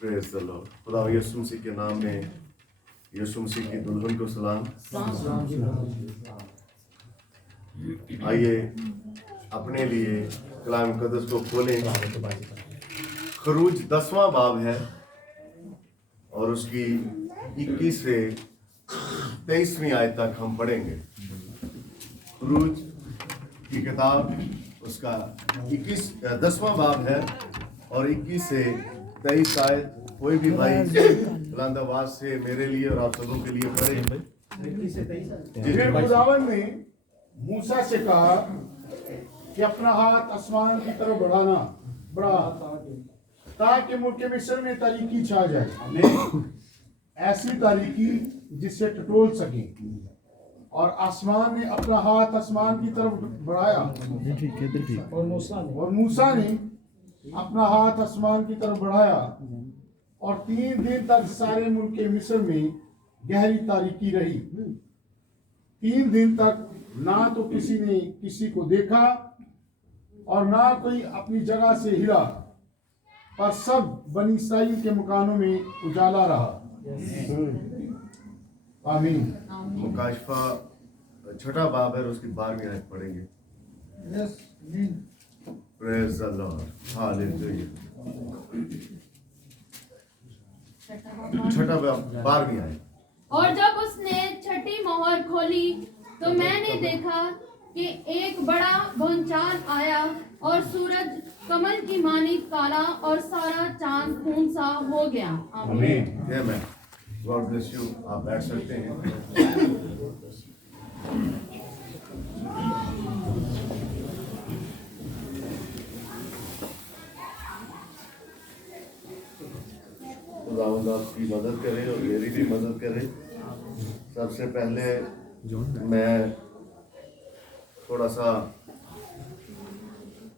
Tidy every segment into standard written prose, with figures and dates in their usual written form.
Praise the Lord. खुदा यीशु मसीह के नाम में यीशु मसीह की दुल्हन को सलाम। आइए अपने लिए कलाम मुकद्दस को खोलें। खरूज 10वां बाब है और उसकी 21 से 23वीं आयत तक हम पढ़ेंगे। खरूज की किताब उसका 10वां बाब है और 21 से 23 आयत। कोई भी भाई बुलंद आवाज से मेरे लिए और आप सबों के लिए पढ़े। खुदावन ने मूसा से कहा कि अपना हाथ आसमान की तरफ बढ़ा ताकि मुल्क मिस्र में तारीकी छा जाए, ऐसी तारीकी जिससे टटोल सके। और आसमान ने अपना हाथ आसमान की तरफ बढ़ाया और मूसा ने अपना हाथ आसमान की तरफ बढ़ाया और 3 दिन तक सारे मुल्क मिस्र में गहरी तारीकी रही। 3 दिन तक ना तो किसी ने किसी को देखा और ना कोई अपनी जगह से हिला, पर सब बनी इस्राएल के मकानों में उजाला रहा। आमीन। मुकाशफा 6वां बाब है, उसकी 12वीं आयत पढ़ेंगे। Praise the lord, hallelujah. 6वां बाब 12वीं आयत। और जब उसने 6ठी मोहर खोली तो मैंने देखा कि एक बड़ा भूचाल आया और सूरज कमल की मानी काला और सारा चांद खून सा हो गया। आमीन। आमीन। God bless you. आप बैठ सकते हैं। खुदावंद आपकी मदद करे और मेरी भी मदद करे। सबसे पहले मैं थोड़ा सा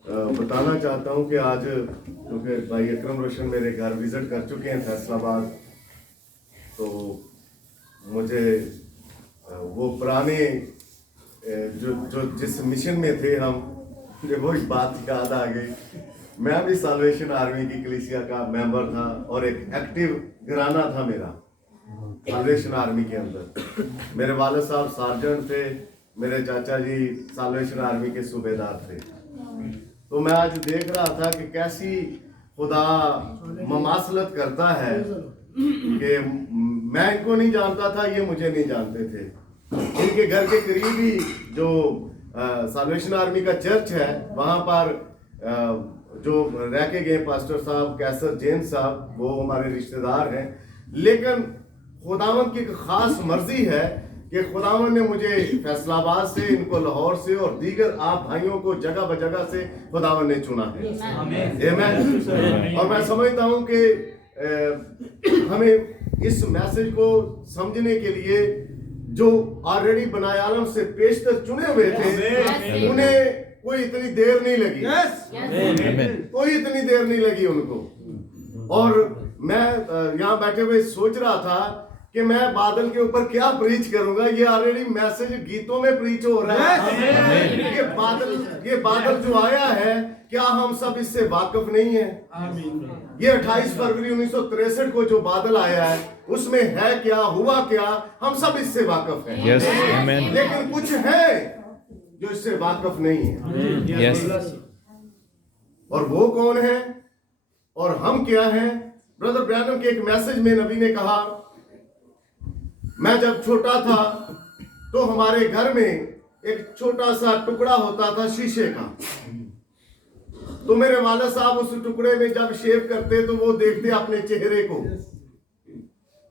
बताना चाहता हूं कि आज क्योंकि भाई अकरम रोशन मेरे घर विजिट कर चुके हैं फैसलाबाद, तो मुझे वो पुराने जो जिस मिशन में थे हम, मुझे वही बात याद आ गई। मैं भी साल्वेशन आर्मी की कलीसिया का मेंबर था और एक एक्टिव घराना था मेरा साल्वेशन आर्मी के अंदर। मेरे वाले साहब सार्जेंट थे, मेरे चाचा जी साल्वेशन आर्मी के सूबेदार थे। तो मैं आज देख रहा था कि कैसी खुदा ममासलत करता है कि मैं इनको नहीं जानता था, ये मुझे नहीं जानते थे। इनके घर के करीब ही जो साल्वेशन आर्मी का चर्च है, वहाँ पर जो रह के गए पास्टर साहब कैसर जैन साहब, वो हमारे रिश्तेदार हैं। लेकिन खुदावन की एक खास मर्जी है कि खुदावन ने मुझे फैसलाबाद से, इनको लाहौर से और दीगर आप भाइयों को जगह बजगह से खुदावन ने चुना है। आमीन। और मैं समझता हूं कि हमें इस मैसेज को समझने के लिए जो ऑलरेडी बनाए आलम से पेशतर चुने हुए थे, उन्हें कोई इतनी देर नहीं लगी। कोई इतनी देर नहीं लगी उनको। और मैं यहाँ बैठे हुए सोच रहा था कि मैं बादल के ऊपर क्या प्रीच करूंगा। ये ऑलरेडी मैसेज गीतों में प्रीच हो रहा है। ये बादल जो आया है, क्या हम सब इससे वाकिफ नहीं है? ये 28 फरवरी 1963 को जो बादल आया है, उसमें है क्या, हुआ क्या, हम सब इससे वाकिफ हैं। लेकिन कुछ है जो इससे वाकिफ नहीं है। और वो कौन है और हम क्या हैं? ब्रदर ब्रैनम के एक मैसेज में नबी ने कहा, मैं जब छोटा था तो हमारे घर में एक छोटा सा टुकड़ा होता था शीशे का। तो मेरे वाले साहब उस टुकड़े में जब शेव करते तो वो देखते अपने चेहरे को,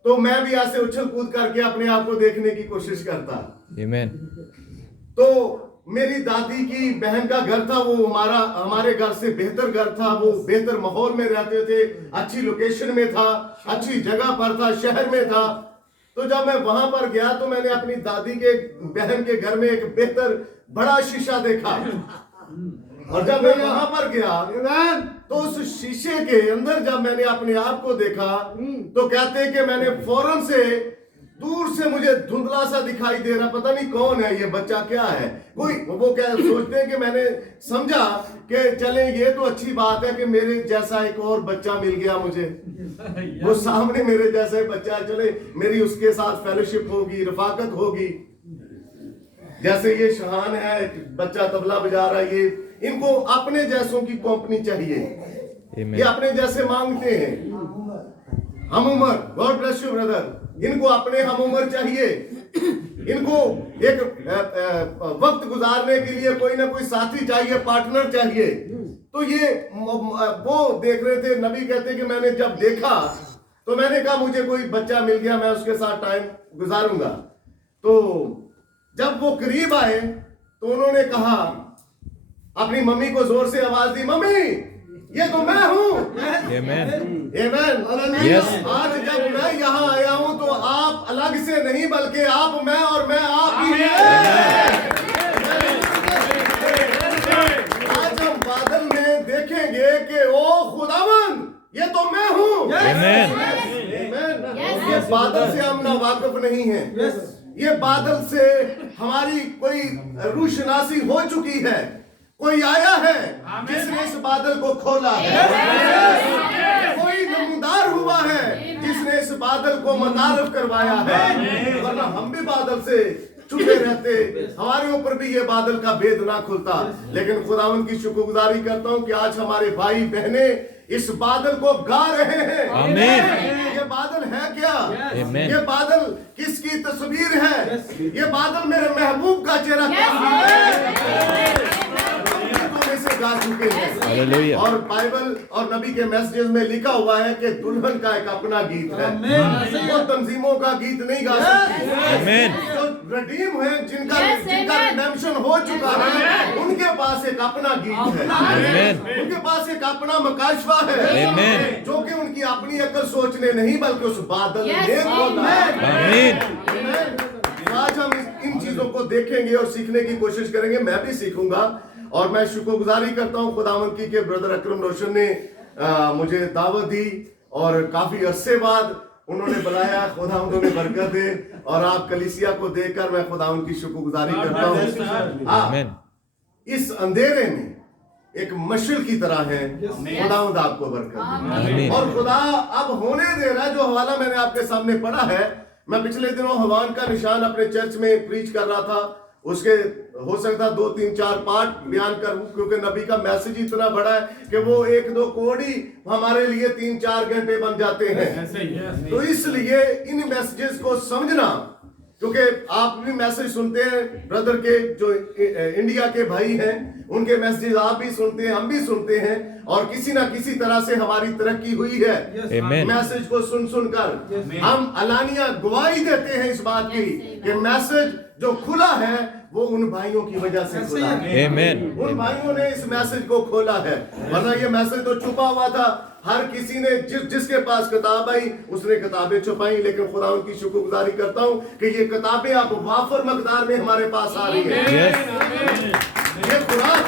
तो मैं भी ऐसे उछल कूद करके अपने आप को देखने की कोशिश करता। तो मेरी दादी की बहन का घर था, वो हमारे घर से बेहतर घर था। वो बेहतर माहौल में रहते थे, अच्छी लोकेशन में था, अच्छी जगह पर था, शहर में था। तो जब मैं वहां पर गया तो मैंने अपनी दादी के बहन के घर में एक बेहतर बड़ा शीशा देखा। और जब मैं वहां पर गया तो उस शीशे के अंदर जब मैंने अपने आप को देखा तो कहते कि मैंने फौरन से दूर से मुझे धुंधला सा दिखाई दे रहा, पता नहीं कौन है ये बच्चा, क्या है, कोई वो क्या सोचते हैं कि मैंने समझा कि चले ये तो अच्छी बात है कि मेरे जैसा एक और बच्चा मिल गया मुझे, वो सामने मेरे जैसा ही बच्चा है, चले मेरी उसके साथ फेलोशिप होगी, रफाकत होगी। जैसे ये शहान है, बच्चा तबला बजा रहा है, ये इनको अपने जैसों की कंपनी चाहिए, ये अपने जैसे मांगते हैं, हम उम्र, गॉड ब्लेस यू ब्रदर, इनको अपने हम उम्र चाहिए, इनको एक वक्त गुजारने के लिए कोई ना कोई साथी चाहिए, पार्टनर चाहिए। तो ये वो देख रहे थे, नबी कहते कि मैंने जब देखा तो मैंने कहा मुझे कोई बच्चा मिल गया, मैं उसके साथ टाइम गुजारूंगा। तो जब वो करीब आए तो उन्होंने कहा, अपनी मम्मी को जोर से आवाज दी, मम्मी ये तो मैं हूं। Amen. Amen. Yes. आज जब मैं यहाँ आया हूँ तो आप अलग से नहीं, बल्कि आप मैं और मैं आप ही हैं। आज हम बादल में देखेंगे कि ओ खुदावन ये तो मैं हूँ। Amen. ये बादल से हम ना वाकिफ नहीं हैं। ये बादल से हमारी कोई रूशनासी हो चुकी है, कोई आया है जिसने इस बादल को खोला है, कोई नमूदार हुआ है जिसने इस बादल को मतारफ करवाया है, वरना हम भी बादल से छुपे रहते, हमारे ऊपर भी ये बादल का भेद ना खुलता। लेकिन खुदावन की शुक्रगुजारी करता हूँ कि आज हमारे भाई बहने इस बादल को गा रहे हैं। आमीन। ये बादल है क्या? आमीन। ये बादल किसकी तस्वीर है? ये बादल मेरे महबूब का चेहरा से गा चुके हैं। Hallelujah. और बाइबल और नबी के मैसेजेस में लिखा हुआ है कि दुल्हन का एक अपना गीत है, वो तंजीमों का गीत नहीं गा सकती। Amen. जो रिडीम है, जिनका रिडेम्पशन हो चुका है, उनके पास एक अपना गीत है। Amen. उनके पास एक अपना मकाशवा है, Amen. जो कि उनकी अपनी अकल सोचने नहीं बल्कि उस बादल ने खोला है। Amen. आज हम इन चीजों को देखेंगे और सीखने की कोशिश करेंगे, मैं भी सीखूंगा। और मैं शुक्रगुजारी करता हूं खुदावंद की कि ब्रदर अकरम रोशन ने मुझे दावत दी और काफी अरसे बाद उन्होंने बुलाया। खुदावंद उन्हें बरकत दे और आप कलीसिया को देखकर मैं खुदावंद की शुक्रगुजारी करता हूं। Amen. इस अंधेरे में एक मशाल की तरह है, खुदावंद आपको बरकत दे। आमीन। और खुदा अब होने दे रहा है, जो हवाला मैंने आपके सामने पढ़ा है, मैं पिछले दिनों हवान का निशान अपने चर्च में प्रीच कर रहा था, उसके हो सकता 2, 3, 4 पार्ट बयान करूं, क्योंकि नबी का मैसेज इतना बड़ा है कि वो 1-2 कोड ही हमारे लिए 3-4 घंटे बन जाते हैं। तो इसलिए इन मैसेजेस को समझना, क्योंकि आप भी मैसेज सुनते हैं, ब्रदर के जो इंडिया के भाई हैं उनके मैसेज आप भी सुनते हैं, हम भी सुनते हैं, और किसी ना किसी तरह से हमारी तरक्की हुई है। Amen. मैसेज को सुन सुनकर हम अलानिया गवाही देते हैं इस बात की कि मैसेज जो खुला है वो उन भाइयों की वजह से खुला है। Amen. उन भाइयों ने इस मैसेज को खोला है, वरना ये मैसेज तो छुपा हुआ था। हर किसी ने जिसके पास किताब आई उसने किताबें छुपाई, लेकिन खुदा उनकी शुक्रगुजारी करता हूं कि ये किताबें अब वाफर मकदार में हमारे पास आ रही है। Yes. ये खुराक,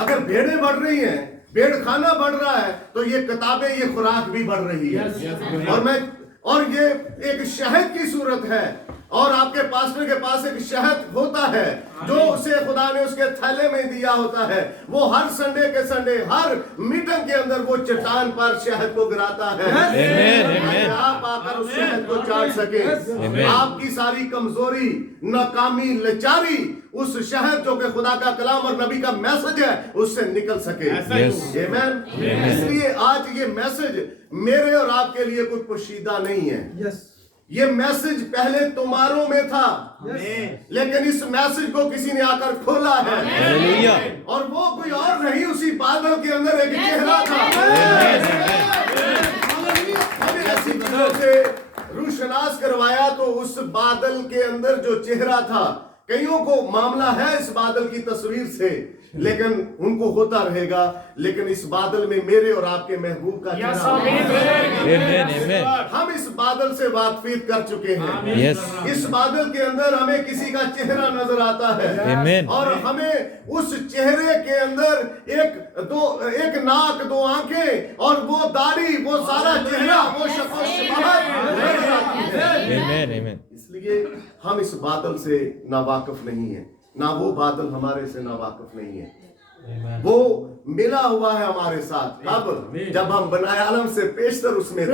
अगर भेड़ें बढ़ रही हैं, भेड़ खाना बढ़ रहा है, तो ये किताबें, ये खुराक भी बढ़ रही है। और ये एक शहद की सूरत है, और आपके पास्टर के पास एक शहद होता है जो उसे खुदा ने उसके थैले में दिया होता है। वो हर संडे के संडे, हर मीटिंग के अंदर वो चट्टान पर शहद को गिराता है। Amen. आप आकर उस शहद को चाट सके, Amen. आपकी सारी कमजोरी, नाकामी, लाचारी उस शहद जो कि खुदा का कलाम और नबी का मैसेज है उससे निकल सके। Yes. Amen. इसलिए आज ये मैसेज मेरे और आपके लिए कोई पोशीदा नहीं है। ये मैसेज पहले तुम्हारों में था, लेकिन इस मैसेज को किसी ने आकर खोला है। Hallelujah. और वो कोई और नहीं, उसी बादल के अंदर एक चेहरा था। हमें ऐसी चीजों से रूशनास करवाया, तो उस बादल के अंदर जो चेहरा था, कईयों को मामला है इस बादल की तस्वीर से, लेकिन उनको होता रहेगा, लेकिन इस बादल में मेरे और आपके महबूब का चेहरा। Amen. Amen. हम इस बादल से वाकफियत कर चुके हैं। Yes. इस बादल के अंदर हमें किसी का चेहरा नजर आता है। Amen. और हमें उस चेहरे के अंदर एक नाक, दो आंखें और वो दाढ़ी, वो सारा चेहरा, वो शक्ल Amen. Amen. इसलिए हम इस बादल से नावाकिफ नहीं है, ना वो बादल हमारे से नावाकिफ नहीं है। वो मिला हुआ है हमारे साथ। कब? जब हम बनाए आलम से पेशतर उसमें थे।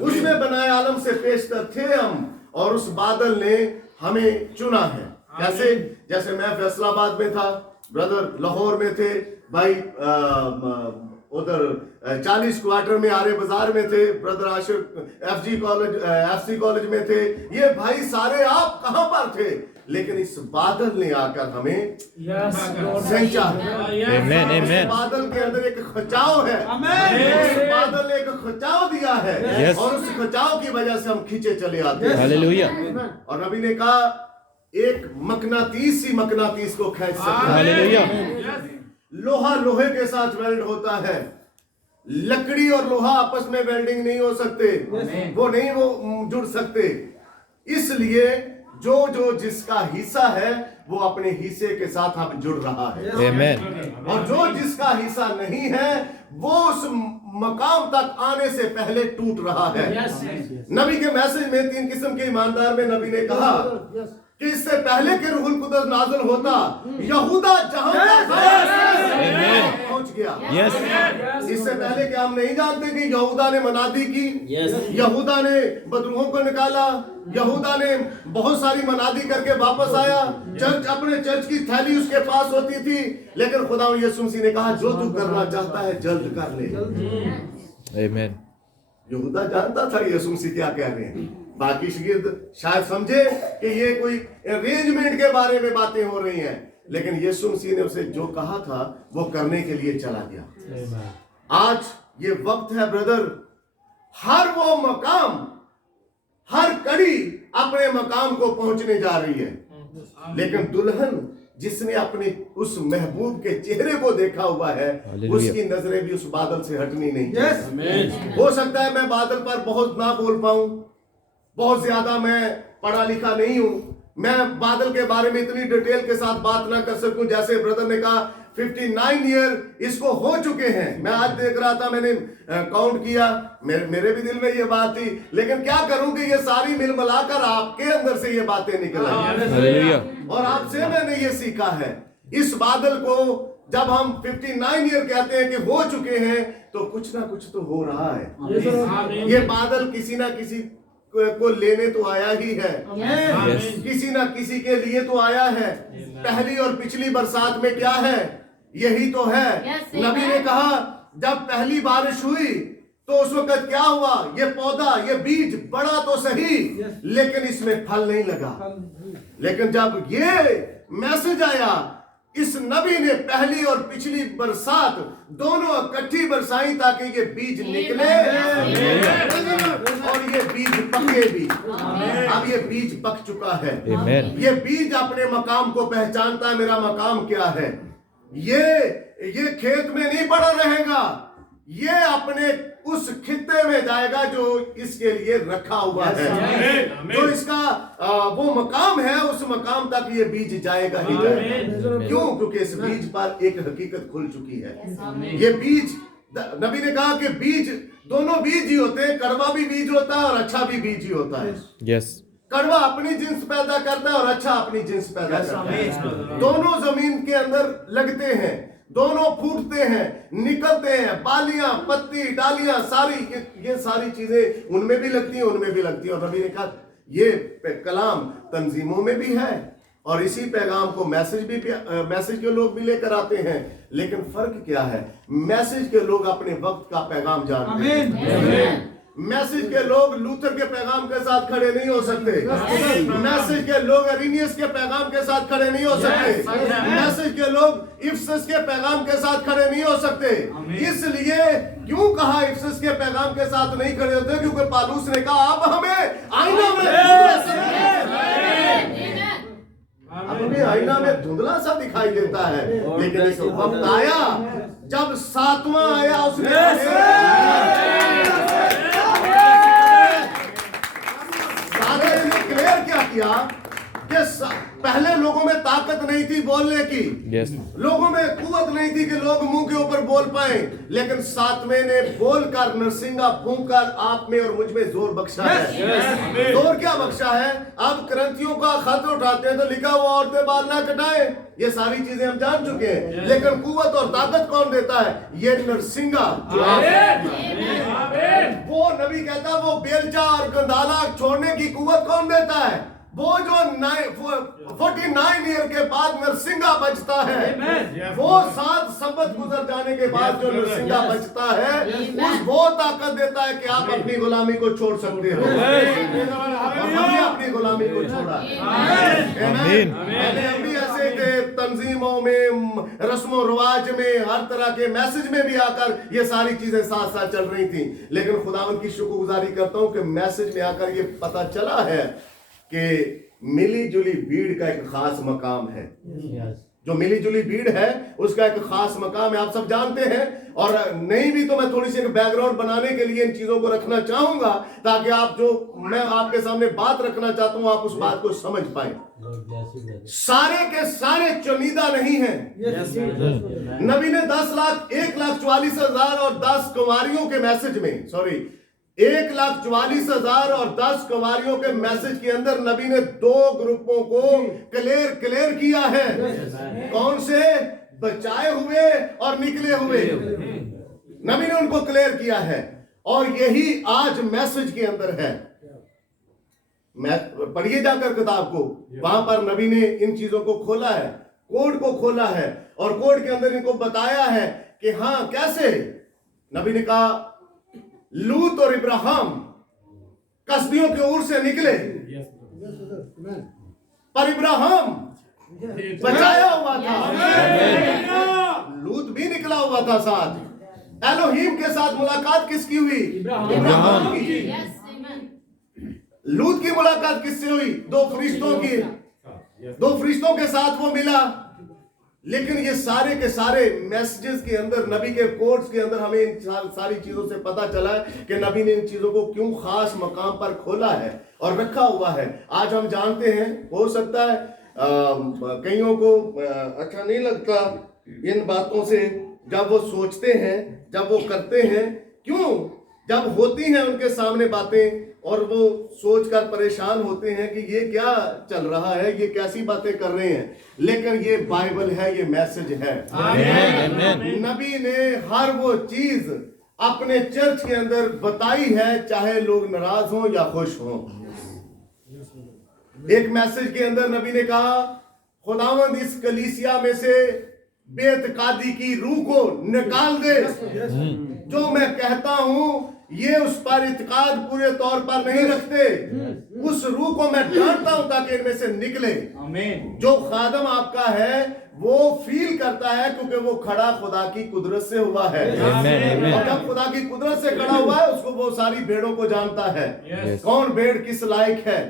उसमें बनाए आलम से पेशतर थे हम, और उस बादल ने हमें चुना है। कैसे? जैसे मैं फैसलाबाद में था, ब्रदर लाहौर में थे, भाई उधर 40 क्वार्टर में आरे बाजार में थे, ब्रदर आशिक एफसी कॉलेज में थे। ये भाई सारे आप कहां पर थे? लेकिन इस बादल ने आकर हमें संचा है। Amen. इस Amen. बादल के अंदर एक खचाव है। इस बादल ने एक खचाव दिया है, Yes. और उस खचाव की वजह से हम खींचे चले आते हैं। Hallelujah. और नबी ने कहा एक मकनातीस ही मकनातीस को खींच सकता है। Hallelujah. लोहा लोहे के साथ वेल्ड होता है, लकड़ी और लोहा आपस में वेल्डिंग नहीं हो सकते, वो जुड़ सकते। इसलिए जो जिसका हिस्सा है वो अपने हिस्से के साथ अब जुड़ रहा है। Amen. और जो जिसका हिस्सा नहीं है वो उस मकाम तक आने से पहले टूट रहा है। नबी के मैसेज में 3 किस्म के ईमानदार में नबी ने कहा कि इससे पहले कि रूहुल कुद्दस नाज़िल होता, यहूदा जहां पहुंच गया। Yes. इससे पहले कि हम नहीं जानते कि यहूदा ने मनादी की, यहूदा ने बदरूहों को निकाला, यहूदा ने बहुत सारी मनादी करके वापस आया। अपने चर्च की थैली उसके पास होती थी, लेकिन खुदा यीशु मसीह ने कहा जो तू करना चाहता है जल्द कर ले। Amen. यहूदा जानता था यीशु मसीह क्या कह रहे हैं। बाकी शागिर्द शायद समझे कि ये कोई अरेंजमेंट के बारे में बातें हो रही हैं, लेकिन यीशु मसीह ने उसे जो कहा था वो करने के लिए चला गया। आज ये वक्त है ब्रदर, हर वो मकाम, हर कड़ी अपने मकाम को पहुंचने जा रही है, लेकिन दुल्हन जिसने अपने उस महबूब के चेहरे को देखा हुआ है, उसकी नजरें भी उस बादल से हटनी नहीं। हो सकता है मैं बादल पर बहुत ना बोल पाऊं, बहुत ज्यादा मैं पढ़ा लिखा नहीं हूं, मैं बादल के बारे में इतनी डिटेल के साथ बात ना कर सकूं। जैसे ब्रदर ने कहा 59 ईयर इसको हो चुके हैं। मैं आज देख रहा था, मैंने काउंट किया, मेरे भी दिल में ये बात थी, लेकिन क्या करूं कि ये सारी मिल मिलाकर आपके अंदर से ये बातें निकल आई। और आपसे मैंने ये सीखा है, इस बादल को जब हम 59 ईयर कहते हैं कि हो चुके हैं, तो कुछ ना कुछ तो हो रहा है। ये बादल किसी ना किसी को लेने तो आया ही है, किसी ना किसी के लिए तो आया है। पहली और पिछली बरसात में क्या है? यही तो है। नबी ने कहा जब पहली बारिश हुई तो उस वक्त क्या हुआ? ये पौधा, ये बीज बड़ा तो सही, लेकिन इसमें फल नहीं लगा। लेकिन जब ये मैसेज आया, इस नबी ने पहली और पिछली बरसात दोनों इकट्ठी बरसाई ताकि ये बीज निकले और ये बीज पके भी। अब ये बीज पक चुका है। ये बीज अपने मकाम को पहचानता है, मेरा मकाम क्या है। ये खेत में नहीं पड़ा रहेगा, ये अपने उस खित्ते में जाएगा जो इसके लिए रखा हुआ है, जो इसका वो मकाम है, उस मकाम तक ये बीज जाएगा ही जाएगा। क्यों? क्योंकि इस बीज पर एक हकीकत खुल चुकी है। ये बीज, नबी ने कहा कि बीज, दोनों बीज ही होते हैं, कड़वा भी बीज होता है और अच्छा भी बीज ही होता है। Yes. कड़वा अपनी जिन्स पैदा करता है और अच्छा अपनी जिन्स पैदा करता है। दोनों जमीन के अंदर लगते हैं, दोनों फूटते हैं, निकलते हैं, बालियां, पत्ती, डालियां, ये सारी चीजें उनमें भी लगती हैं, उनमें भी लगती है। और नबी ने कहा ये कलाम तंजीमों में भी है और इसी पैगाम को मैसेज के लोग भी लेकर आते हैं। लेकिन फर्क क्या है? मैसेज के लोग अपने वक्त का पैगाम जानते हैं। मैसेज के लोग लूथर के पैगाम के साथ खड़े नहीं हो सकते। मैसेज के लोग अरीनियस के पैगाम के साथ खड़े नहीं हो सकते। मैसेज के लोग इफसस के पैगाम के साथ खड़े नहीं हो सकते। इसलिए क्यों कहा इफसस के पैगाम के साथ नहीं खड़े होते? क्योंकि पालूस ने कहा अब हमें आईना में अपने आईना में धुंधला सा दिखाई देता है, लेकिन एक वक्त आया जब सातवां आया, उसने क्लियर क्या किया? कि पहले लोगों में ताकत नहीं थी बोलने की, Yes. लोगों में कुवत नहीं थी कि लोग मुंह के ऊपर बोल पाए, लेकिन सातवें ने बोलकर नरसिंगा फूंककर आप में और मुझ में जोर बख्शा है। जोर क्या बख्शा है? अब करंथियों का खत उठाते हैं तो लिखा हुआ औरतें बाल ना कटाए, ये सारी चीजें हम जान चुके हैं, लेकिन कुवत और ताकत कौन देता है? ये नरसिंगा। वो नबी कहता है वो बेलचा और गंधाला छोड़ने की कुवत कौन देता है? वो जो 49 ईयर के बाद नरसिंगा बचता है, वो 7 संवत गुजर जाने के बाद जो नरसिंगा बचता है, उस वो ताकत देता है कि आप अपनी गुलामी को छोड़ सकते हो। और हमने अपनी गुलामी को छोड़ा। आमीन। पहले हम भी ऐसे थे, तंजीमों में, रस्मों रिवाज में, हर तरह के मैसेज में भी आकर ये सारी चीजें साथ साथ चल रही थी, लेकिन खुदावंद की शुक्रगुजारी करता हूं कि मैसेज में आकर ये पता चला है कि मिली जुली भीड़ का एक खास मकाम है। जो मिली जुली भीड़ है उसका एक खास मकाम है, आप सब जानते हैं। और नहीं भी तो मैं थोड़ी सी एक बैकग्राउंड बनाने के लिए इन चीजों को रखना चाहूंगा, ताकि आप जो मैं आपके सामने बात रखना चाहता हूं आप उस बात को समझ पाए। सारे के सारे चुनिंदा नहीं है। नबी ने 1,44,000 और 10 कुंवारियों के मैसेज में, 1,44,000 और 10 कुंवारियों के मैसेज के अंदर नबी ने 2 ग्रुपों को क्लियर किया है। कौन से? बचाए हुए और निकले हुए। नबी ने उनको क्लियर किया है, और यही आज मैसेज के अंदर है। पढ़िए जाकर किताब को, वहां पर नबी ने इन चीजों को खोला है, कोड को खोला है, और कोड के अंदर इनको बताया है कि हाँ कैसे। नबी ने कहा लूत और इब्राहिम कसदियों के ऊर से निकले, पर इब्राहिम बचाया हुआ था, लूत भी निकला हुआ था साथ। एलोहीम के साथ मुलाकात किसकी हुई? इब्राहिम की। लूत की मुलाकात किससे हुई? 2 फरिश्तों की। 2 फरिश्तों के साथ वो मिला। लेकिन ये सारे के सारे मैसेजेस के अंदर, नबी के कोड्स के अंदर हमें इन सारी चीजों से पता चला है कि नबी ने इन चीजों को क्यों खास मकाम पर खोला है और रखा हुआ है। आज हम जानते हैं, हो सकता है कईयों को अच्छा नहीं लगता इन बातों से, जब वो सोचते हैं, जब वो करते हैं, क्यों? जब होती हैं उनके सामने बातें और वो सोचकर परेशान होते हैं कि ये क्या चल रहा है, ये कैसी बातें कर रहे हैं। लेकिन ये बाइबल है, ये मैसेज है। नबी ने हर वो चीज अपने चर्च के अंदर बताई है, चाहे लोग नाराज हों या खुश हों। एक मैसेज के अंदर नबी ने कहा खुदावंद इस कलीसिया में से बेइत्कादी की रूह को निकाल दे। जो मैं कहता हूं ये उस पर इत्काद पूरे तौर पर नहीं रखते, उस रूह को मैं डांटता हूं ताकि इनमें से निकले। जो खादम आपका है वो फील करता है क्योंकि वो खड़ा खुदा की कुदरत से हुआ है। और जब खुदा की कुदरत से खड़ा हुआ है उसको वो सारी भेड़ों को जानता है। कौन भेड़ किस लायक है,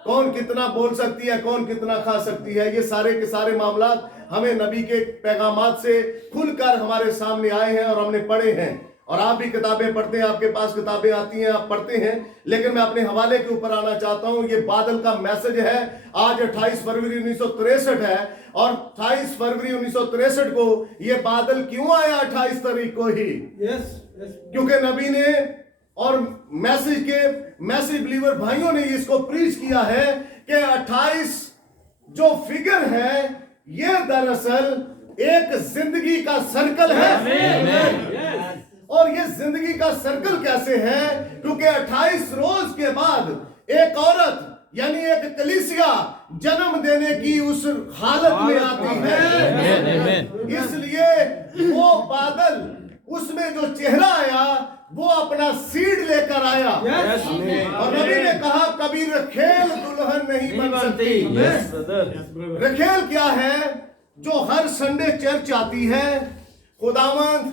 कौन कितना बोल सकती है, कौन कितना खा सकती है। ये सारे के सारे मामला हमें नबी के पैगामात से खुलकर हमारे सामने आए हैं और हमने पढ़े हैं। और आप भी किताबें पढ़ते हैं, आपके पास किताबें आती हैं, आप पढ़ते हैं। लेकिन मैं अपने हवाले के ऊपर आना चाहता हूं। ये बादल का मैसेज है। आज 28 फरवरी 1963 है, और 28 फरवरी 1963 को ये बादल क्यों आया 28 तारीख को ही? क्योंकि नबी ने और मैसेज बिलीवर भाइयों ने इसको प्रीच किया है कि 28 जो फिगर है ये दरअसल एक जिंदगी का सर्कल है। और ये जिंदगी का सर्कल कैसे है? क्योंकि 28 रोज के बाद एक औरत यानी एक कलीसिया जन्म देने की उस हालत में आती है। इसलिए वो बादल, उसमें जो चेहरा आया वो अपना सीड लेकर आया। और नबी ने कहा कभी रखेल दुल्हन नहीं बन सकती। रखेल क्या है? जो हर संडे चर्च आती है। खुदावंद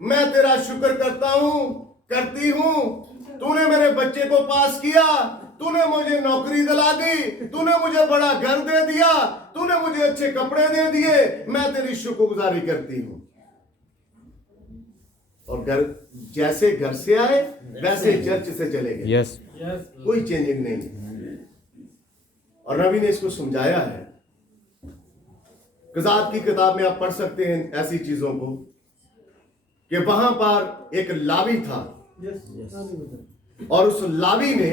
मैं तेरा शुक्र करता हूं, करती हूं, तूने मेरे बच्चे को पास किया, तूने मुझे नौकरी दिला दी, तूने मुझे बड़ा घर दे दिया, तूने मुझे अच्छे कपड़े दे दिए, मैं तेरी शुक्रगुजारी करती हूं। और घर जैसे घर से आए वैसे चर्च से चले गए। कोई चेंजिंग नहीं। और नबी ने इसको समझाया है। क़ज़ात की किताब में आप पढ़ सकते हैं ऐसी चीजों को कि वहां पर एक लावी था और उस लावी ने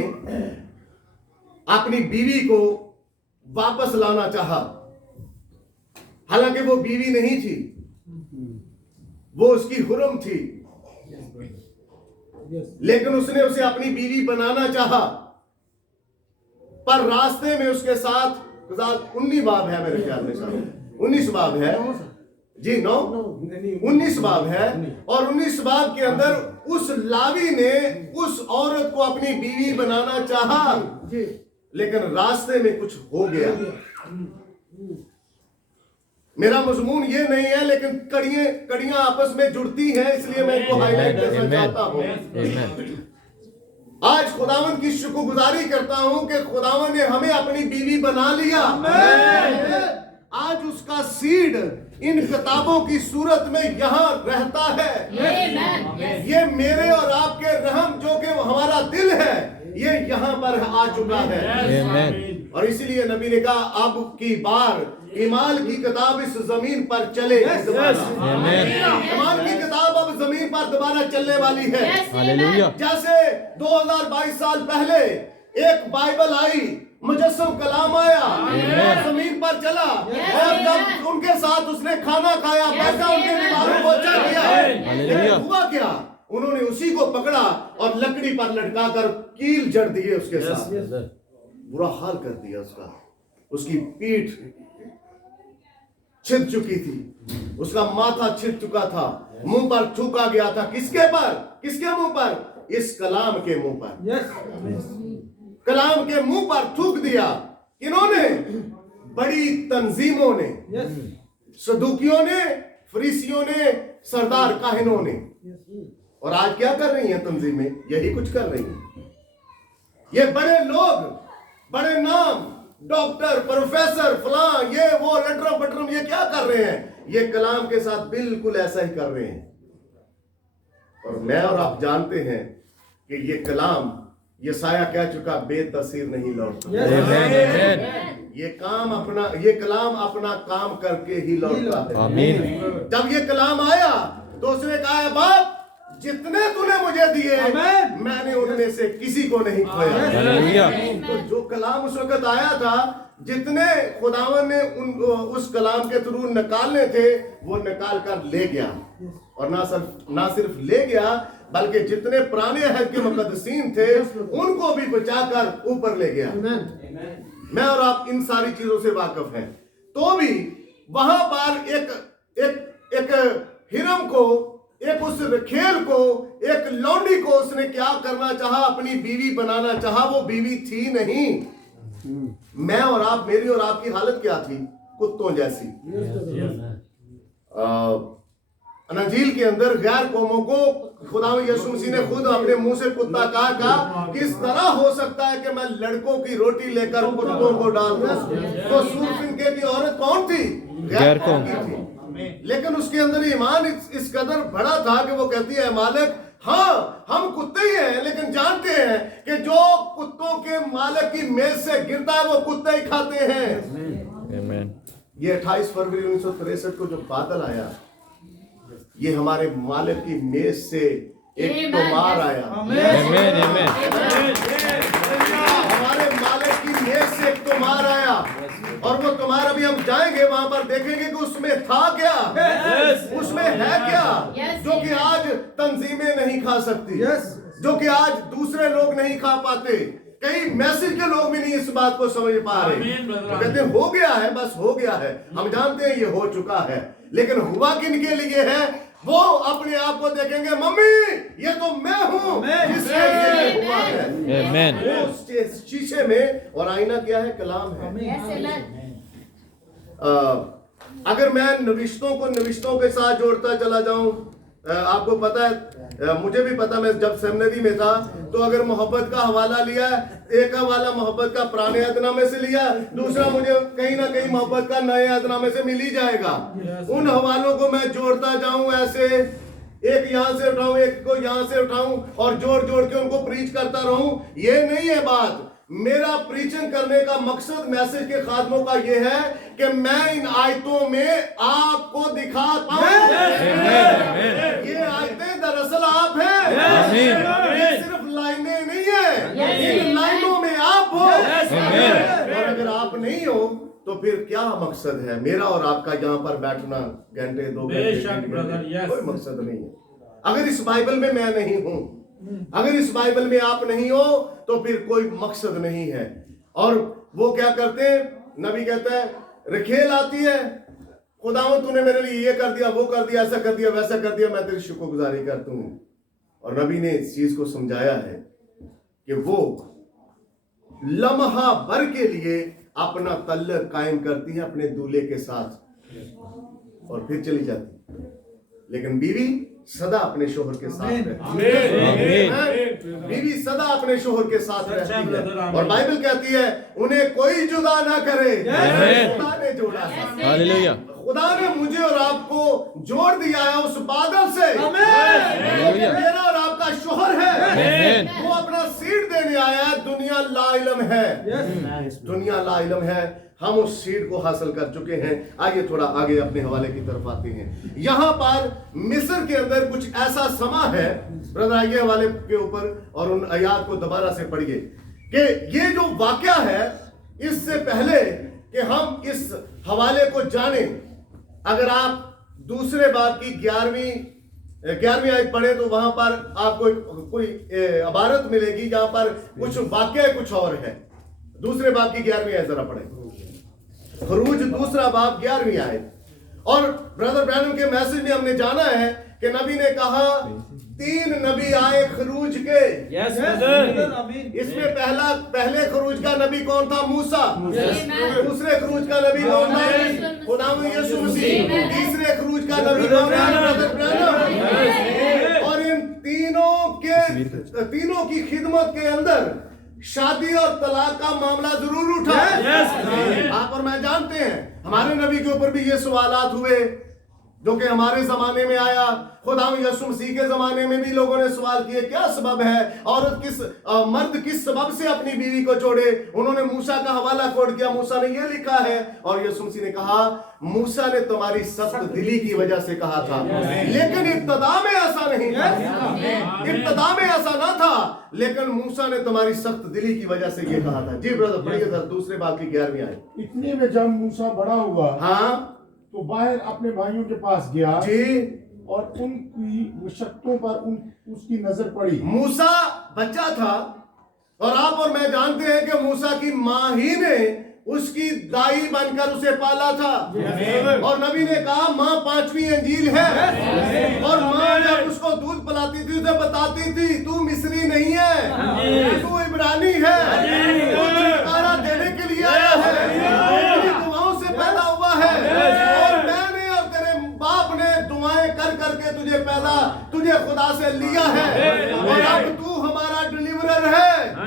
अपनी बीवी को वापस लाना चाहा। हालांकि वो बीवी नहीं थी, वो उसकी हुर्म थी, लेकिन उसने उसे अपनी बीवी बनाना चाहा। पर रास्ते में उसके साथ 19 बाब है मेरे ख्याल में, 19 बाब है जी, 19 बाब है। और 19 बाब के अंदर उस लावी ने उस औरत को अपनी बीवी बनाना चाहा, लेकिन रास्ते में कुछ हो गया। मेरा मजमून ये नहीं है, लेकिन कड़ियां आपस में जुड़ती हैं, इसलिए मैं इनको हाईलाइट करना चाहता हूं। आज खुदावन की शुक्रगुजारी करता हूं कि खुदावन ने हमें अपनी बीवी बना लिया। आज उसका सीड इन किताबों की सूरत में यहां रहता है। ये मेरे और आपके रहम जो कि हमारा दिल है, ये यहाँ पर आ चुका है। और इसीलिए नबी ने कहा अब की बार ईमान की किताब इस जमीन पर चले। ईमान की किताब अब जमीन पर दोबारा चलने वाली है। जैसे 2022 साल पहले एक बाइबल आई, मुजस्सम कलाम आया, जमीन पर चला, और जब उनके साथ उसने खाना खाया, बैठा, उनके बीमारों को अच्छा किया, लेकिन हुआ क्या? उन्होंने उसी को पकड़ा और लकड़ी पर लटकाकर कील जड़ दिए, उसके साथ बुरा हाल कर दिया उसका। उसकी पीठ छिद चुकी थी, उसका माथा छिद चुका था, मुंह पर थूका गया था। किसके पर? किसके मुंह पर? इस कलाम के मुंह पर। कलाम के मुंह पर थूक दिया। किन्होंने? बड़ी तंजीमों ने, सदूकियों ने, फरीसियों ने, सरदार काहिनों ने। और आज क्या कर रही हैं तंजीमें? यही कुछ कर रही हैं। ये बड़े लोग, बड़े नाम, डॉक्टर, प्रोफेसर, फलां, ये वो, लटरम पटरम, ये क्या कर रहे हैं? ये कलाम के साथ बिल्कुल ऐसा ही कर रहे हैं। और मैं और आप जानते हैं कि ये कलाम, ये साया कह चुका, बेतसीर नहीं लौटता। ये कलाम अपना काम करके ही लौटता है। जब ये कलाम आया तो उसने कहा, बाप जितने तूने मुझे दिए मैंने उनमें से किसी को नहीं खोया। तो जो कलाम उस वक्त आया था, जितने खुदावन ने उस कलाम के थ्रू निकालने थे, वो निकाल कर ले गया। और ना सिर्फ ले गया, बल्कि जितने पुराने अहद के मुकद्दसीन थे उनको भी बचाकर ऊपर ले गया। मैं और आप इन सारी चीजों से वाकिफ हैं। तो भी वहां पर एक हिरम को, एक उस खेल को, एक लौंडी को उसने क्या करना चाहा? अपनी बीवी बनाना चाहा। वो बीवी थी नहीं। मैं और आप, मेरी और आपकी हालत क्या थी? कुत्तों जैसी। अंजील के अंदर गैर कौमों को खुदा यीशु मसीह ने खुद अपने मुंह से कुत्ता कहा, किस तरह हो सकता है कि मैं लड़कों की रोटी लेकर कुत्तों को डाल दूं? तो सूरफिनके की औरत कौन थी? गैर कौम की थी। लेकिन उसके अंदर ईमान इस कदर बड़ा था कि वो कहती है, मालिक हाँ हम कुत्ते ही हैं, लेकिन जानते हैं कि जो कुत्तों के मालिक की मेज से गिरता है वो कुत्ते ही खाते हैं। ये 28 फरवरी 1963 को जो बादल आया, ये हमारे मालिक की मेज से एक तोमार आया। हमारे मालिक की मेज से एक तोमार आया, और वो तोमार अभी हम जाएंगे वहां पर देखेंगे कि उसमें था क्या, उसमें है क्या, जो कि आज तंजीमें नहीं खा सकती, जो कि आज दूसरे लोग नहीं खा पाते। कई मैसेज के लोग भी नहीं इस बात को समझ पा रहे। तो कहते हैं हो गया है, बस हो गया है। हम जानते हैं ये हो चुका है, लेकिन हुआ किन के लिए है? वो अपने आप को देखेंगे, मम्मी ये तो मैं हूं जिससे ये हुआ है। वो शीशे में, और आईना क्या है? कलाम है। अगर मैं नविश्तों के साथ जोड़ता चला जाऊं, आपको पता है, मुझे भी पता, मैं जब सेमिनरी में था तो अगर मोहब्बत का हवाला लिया, एक हवाला मोहब्बत का पुराने अहदनामे से लिया, दूसरा मुझे कहीं ना कहीं मोहब्बत का नए अहदनामे से मिल ही जाएगा। उन हवालों को मैं जोड़ता जाऊं, ऐसे एक यहां से उठाऊं, एक को यहां से उठाऊं, और जोड़ जोड़ के उनको प्रीच करता रहूं। ये नहीं है बात। मेरा प्रीचिंग करने का मकसद मैसेज के खात्मों का यह है कि मैं इन आयतों में आपको दिखा पाऊं। ये आयतें दरअसल आप हैं, ये सिर्फ लाइनें नहीं है, इन लाइनों में आप हो। और अगर आप नहीं हो तो फिर क्या मकसद है मेरा और आपका यहाँ पर बैठना घंटे 2 घंटे? कोई मकसद नहीं है अगर इस बाइबल में मैं नहीं हूं, अगर इस बाइबल में आप नहीं हो तो फिर कोई मकसद नहीं है। और वो क्या करते हैं, नबी कहता है रखेल आती है, खुदावंद तूने मेरे लिए ये कर दिया, वो कर दिया, ऐसा कर दिया, वैसा कर दिया, मैं तेरी शुक्रगुजारी करता हूं। और नबी ने इस चीज को समझाया है कि वो लम्हा भर के लिए अपना तल्लक कायम करती है अपने दूल्हे के साथ और फिर चली जाती, लेकिन बीवी सदा अपने शोहर के साथ रहती है। बीवी सदा अपने शोहर के साथ रहती है। और बाइबल कहती है उन्हें कोई जुदा ना करे, खुदा ने जोड़ा है। हालेलुया। खुदा ने मुझे और आपको जोड़ दिया है उस बादल से। मेरा और आपका शोहर है, वो अपना सीड देने आया है। दुनिया लाइलम है, दुनिया लाइलम है, हम उस सीड को हासिल कर चुके हैं। आइए थोड़ा आगे अपने हवाले की तरफ आते हैं। यहां पर मिस्र के अंदर कुछ ऐसा समा है, ब्रदर आइए हवाले के ऊपर और उन आयात को दोबारा से पढ़िए कि ये जो वाकया है, इससे पहले कि हम इस हवाले को जाने, अगर आप दूसरे बाब की 11वीं आयत पढ़े तो वहां पर आपको कोई इबारत मिलेगी जहां पर कुछ वाकया कुछ और है। दूसरे बाब की 11वीं आयत जरा पढ़े, खरूज दूसरा बाब 11वीं आयत। और ब्रदर ब्रैनम के मैसेज में हमने जाना है कि नबी ने कहा 3 नबी आए खरूज के। इसमें पहले खरूज का नबी कौन था? मूसा। दूसरे खरूज का नबी कौन था? खुदावंद यीशु मसीह। तीसरे खरूज का नबी कौन था? Brother Branham. और इन तीनों की खिदमत के अंदर शादी और तलाक का मामला जरूर उठा। आप और मैं जानते हैं हमारे नबी के ऊपर भी ये सवालात हुए जो कि हमारे जमाने में आया। खुदावंद यीशु मसीह के जमाने में भी लोगों ने सवाल किए क्या सबब है, मर्द किस सबब से अपनी बीवी को छोड़े। उन्होंने मूसा का हवाला कोट किया, मूसा ने ये लिखा है, और यीशु मसीह ने कहा मूसा ने तुम्हारी सख्त दिली की वजह से कहा था, लेकिन इब्तदा में ऐसा नहीं था, इब्तदा में ऐसा ना था, लेकिन मूसा ने तुम्हारी सख्त दिली की वजह से ये कहा था। जी ब्रदर पढ़िए सर, दूसरे बाब की 11वीं आयत। इतने में जब मूसा बड़ा हुआ, हाँ, तो बाहर अपने भाइयों के पास गया जी, और उनकी मुशक्क़तों पर उसकी नजर पड़ी। मूसा बच्चा था और आप और मैं जानते हैं कि मूसा की माँ ही ने उसकी दाई बनकर उसे पाला था। और नबी ने कहा माँ 5वीं अंजील है, और माँ जब उसको दूध पिलाती थी उसे बताती थी तू मिस्री नहीं है, तू इब्रानी है, तू छुटकारा देने के लिए आया है, तेरी दुआओं से पैदा हुआ है, और मैंने और तेरे बाप ने दुआएं कर करके तुझे खुदा से लिया है, और अब तू हमारा डिलीवरर है, तू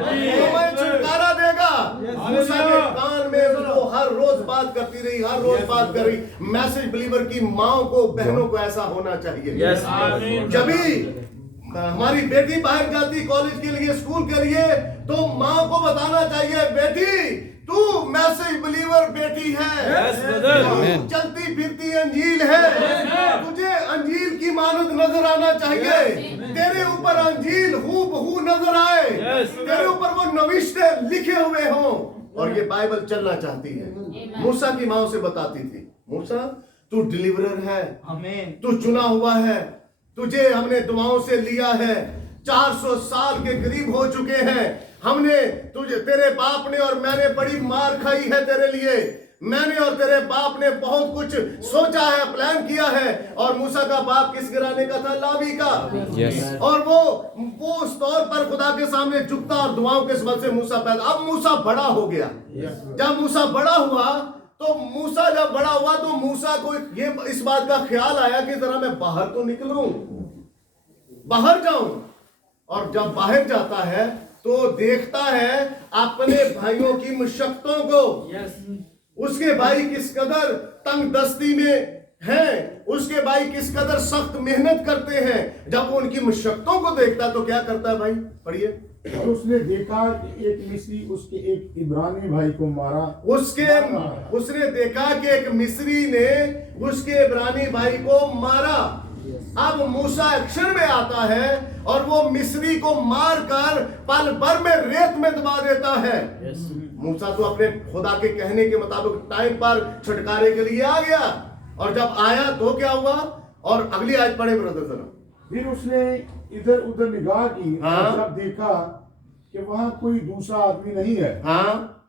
हमें छुटकारा देगा। मूसा के कान में वो हर रोज बात करती रही, हर रोज बात कर रही। मैसेज बिलीवर की माओ को, बहनों को ऐसा होना चाहिए। जब भी हमारी बेटी बाहर जाती कॉलेज के लिए, स्कूल के लिए, तो माँ को बताना चाहिए बेटी तू मैसेज बिलीवर बेटी है, चलती फिरती अंजील है, तुझे अंजील की मानद नजर आना चाहिए, तेरे ऊपर अंजील हूबहू नजर आए, तेरे ऊपर वो नविश्ते लिखे हुए हों, और ये बाइबल चलना चाहती है। मूसा की माँ से बताती थी मूसा तू डिलीवरर है, तू चुना हुआ है, तुझे हमने दुआओं से लिया है, 400 साल के करीब हो चुके हैं, हमने तेरे बाप ने और मैंने बड़ी मार खाई है तेरे लिए, मैंने और तेरे बाप ने बहुत कुछ सोचा है, प्लान किया है। और मूसा का बाप किस घराने का था? लावी का। और वो उस तौर पर खुदा के सामने झुकता और दुआओं के सबब से मूसा पैदा। अब मूसा बड़ा हो गया। जब मूसा बड़ा हुआ तो मूसा को ये इस बात का ख्याल आया कि जरा मैं बाहर तो निकलूं, बाहर जाऊं। और जब बाहर जाता है तो देखता है अपने भाइयों की मुशक्कतों को, उसके भाई किस कदर तंग दस्ती में हैं, उसके भाई किस कदर सख्त मेहनत करते हैं। जब वो उनकी मुशक्कतों को देखता है तो क्या करता है भाई? पढ़िए और उसने देखा कि एक मिस्री उसके एक इब्रानी भाई को मारा। उसने देखा कि एक मिस्री ने उसके इब्रानी भाई को मारा। अब मूसा एक्शन में आता है और वो मिस्री को मारकर पल भर में रेत में दबा देता है। मूसा तो अपने खुदा के कहने के मुताबिक टाइम पर छुटकारे के लिए आ गया, और जब आया तो क्या हुआ? और अगली आयत पढ़े ब्रदर जरा। फिर उसने इधर उधर निगाह की और जब देखा कि वहां कोई दूसरा आदमी नहीं है,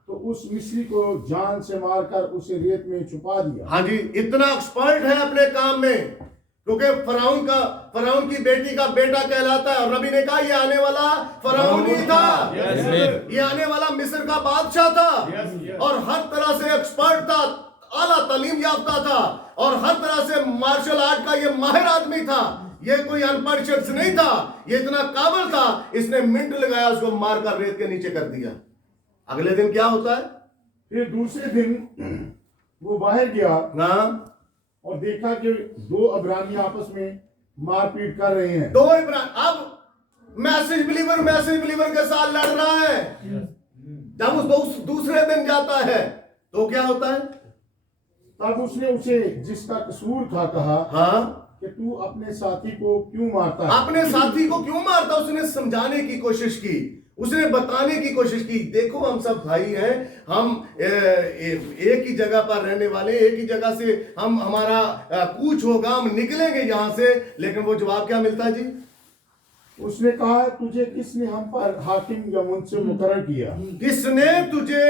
तो उस मिस्री को जान से मारकर उसे रेत में छुपा दिया। हाँ जी, इतना एक्सपर्ट है अपने काम में, क्योंकि फराउन की बेटी का बेटा कहलाता है। और नबी ने कहा ये आने वाला फराउन ही था, ये आने वाला मिस्र का बादशाह था, और हर तरह से एक्सपर्ट था, आला तालीम याफ्ता था, और हर तरह से मार्शल आर्ट का ये माहिर आदमी था। ये कोई अनपढ़ शख्स नहीं था, ये इतना काबिल था। इसने मिनट लगाया, उसको मारकर रेत के नीचे कर दिया। अगले दिन क्या होता है? फिर दूसरे दिन वो बाहर गया और देखा कि दो अब्रानी आपस में मारपीट कर रहे हैं। दो इब्रानी, अब मैसेज बिलीवर के साथ लड़ रहा है। जब उस दूसरे दिन जाता है तो क्या होता है? तब उसने उसे जिसका कसूर था कहा कि तू अपने साथी को क्यों मारता है? अपने साथी को क्यों मारता? उसने समझाने की कोशिश की, उसने बताने की कोशिश की। देखो हम सब भाई हैं, हम एक ही जगह पर रहने वाले, एक ही जगह से हमारा कूच होगा, हम निकलेंगे यहां से। लेकिन वो जवाब क्या मिलता है जी? उसने कहा तुझे किसने हम पर हाकिम या मुंसिफ मुकर्रर किया? किसने तुझे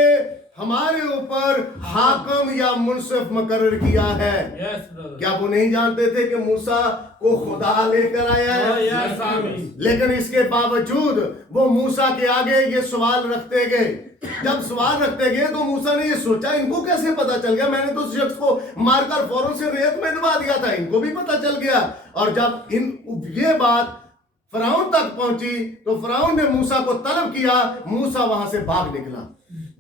हमारे ऊपर हाकिम या मुंसिफ मुकर्रर किया है? क्या वो नहीं जानते थे कि मूसा को खुदा लेकर आया है? लेकिन इसके बावजूद वो मूसा के आगे ये सवाल रखते गए। जब सवाल रखते गए तो मूसा ने ये सोचा, इनको कैसे पता चल गया? मैंने तो उस शख्स को मारकर फौरन से रेत में दबा दिया था, इनको भी पता चल गया। और जब ये बात फराउन तक पहुंची तो फराउन ने मूसा को तलब किया। मूसा वहां से भाग निकला।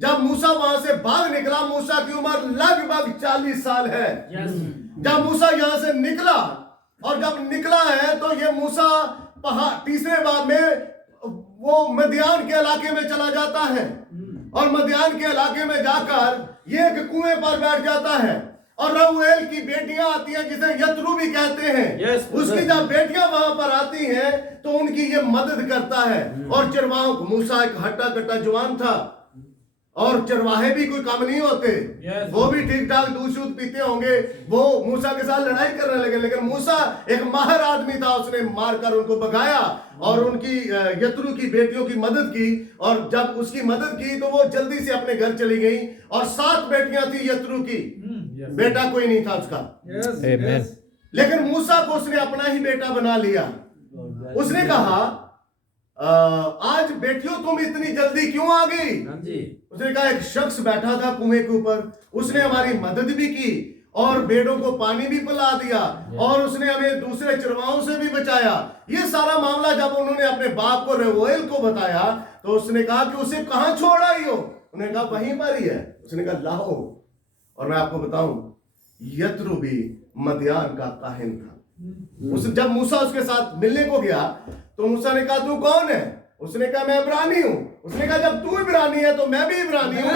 जब मूसा वहां से भाग निकला, मूसा की उम्र लगभग 40 साल है। जब मूसा यहां से निकला, और जब निकला है तो ये मूसा पहाड़ तीसरे बार में वो मदियान के इलाके में चला जाता है, और मदियान के इलाके में जाकर ये एक कुएं पर बैठ जाता है। और रऊएल की बेटियां आती हैं, जिसे यत्रू भी कहते हैं। उसकी जब बेटियां वहां पर आती हैं तो उनकी ये मदद करता है। और चरवाहों को, मूसा एक हट्टा कट्टा जवान था, और चरवाहे भी कोई कम नहीं होते। वो भी ठीक ठाक दूध शूध पीते होंगे। वो मूसा के साथ लड़ाई करने लगे, लेकिन मूसा एक माहिर आदमी था, उसने मारकर उनको भगाया और उनकी यत्रू की बेटियों की मदद की। और जब उसकी मदद की तो वो जल्दी से अपने घर चली गई। और 7 बेटियां थी यत्रू की, बेटा कोई नहीं था उसका। लेकिन मूसा को उसने अपना ही बेटा बना लिया। उसने कहा आज बेटियों तुम इतनी जल्दी क्यों आ गई? उसने कहा एक शख्स बैठा था कुएं के ऊपर, उसने हमारी मदद भी की और भेड़ों को पानी भी पिला दिया, और उसने हमें दूसरे चरवाहों से भी बचाया। ये सारा मामला जब उन्होंने अपने बाप को रेउएल को बताया तो उसने कहा कि उसे कहां छोड़ आई हो? उन्होंने कहा वहीं पर ही है। उसने कहा लाओ। और मैं आपको बताऊं, यत्रो भी मदियान का काहिन था। जब मूसा उसके साथ मिलने को गया तो मूसा ने कहा तू कौन है? उसने कहा मैं इब्रानी हूं। उसने कहा जब तू इब्रानी है तो मैं भी इब्रानी हूं।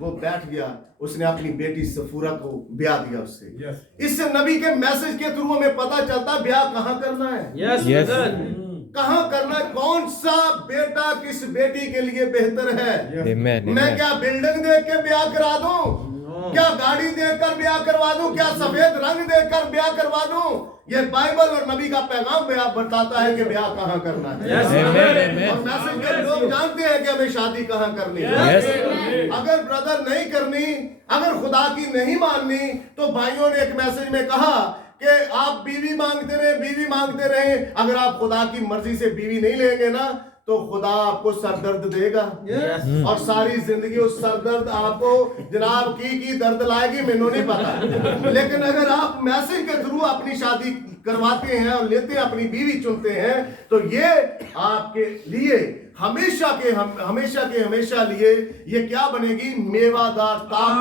वो बैठ गया। उसने अपनी बेटी सफूरा को ब्याह दिया उससे। इससे नबी के मैसेज के थ्रू हमें पता चलता ब्याह कहां करना है, कहां करना है, कौन सा बेटा किस बेटी के लिए बेहतर है। मैं क्या बिल्डिंग देख के ब्याह करा दूं? क्या गाड़ी देकर ब्याह करवा दूं? क्या सफेद रंग देकर ब्याह करवा दूं? ये बाइबल और नबी का पैगाम बताता है कि ब्याह कहां करना है। और मैसेज के लोग जानते हैं कि हमें शादी कहां करनी है। अगर ब्रदर नहीं करनी, अगर खुदा की नहीं माननी, तो भाइयों ने एक मैसेज में कहा कि आप बीवी मांगते रहे। अगर आप खुदा की मर्जी से बीवी नहीं लेंगे ना तो खुदा आपको सरदर्द देगा। और सारी जिंदगी उस सरदर्द आपको जनाब की दर्द लाएगी, मैंने नहीं पता। लेकिन अगर आप मैसेज के थ्रू अपनी शादी करवाते हैं और लेते हैं, अपनी बीवी चुनते हैं, तो ये आपके लिए हमेशा के हमेशा लिए ये क्या बनेगी? मेवादार ताक।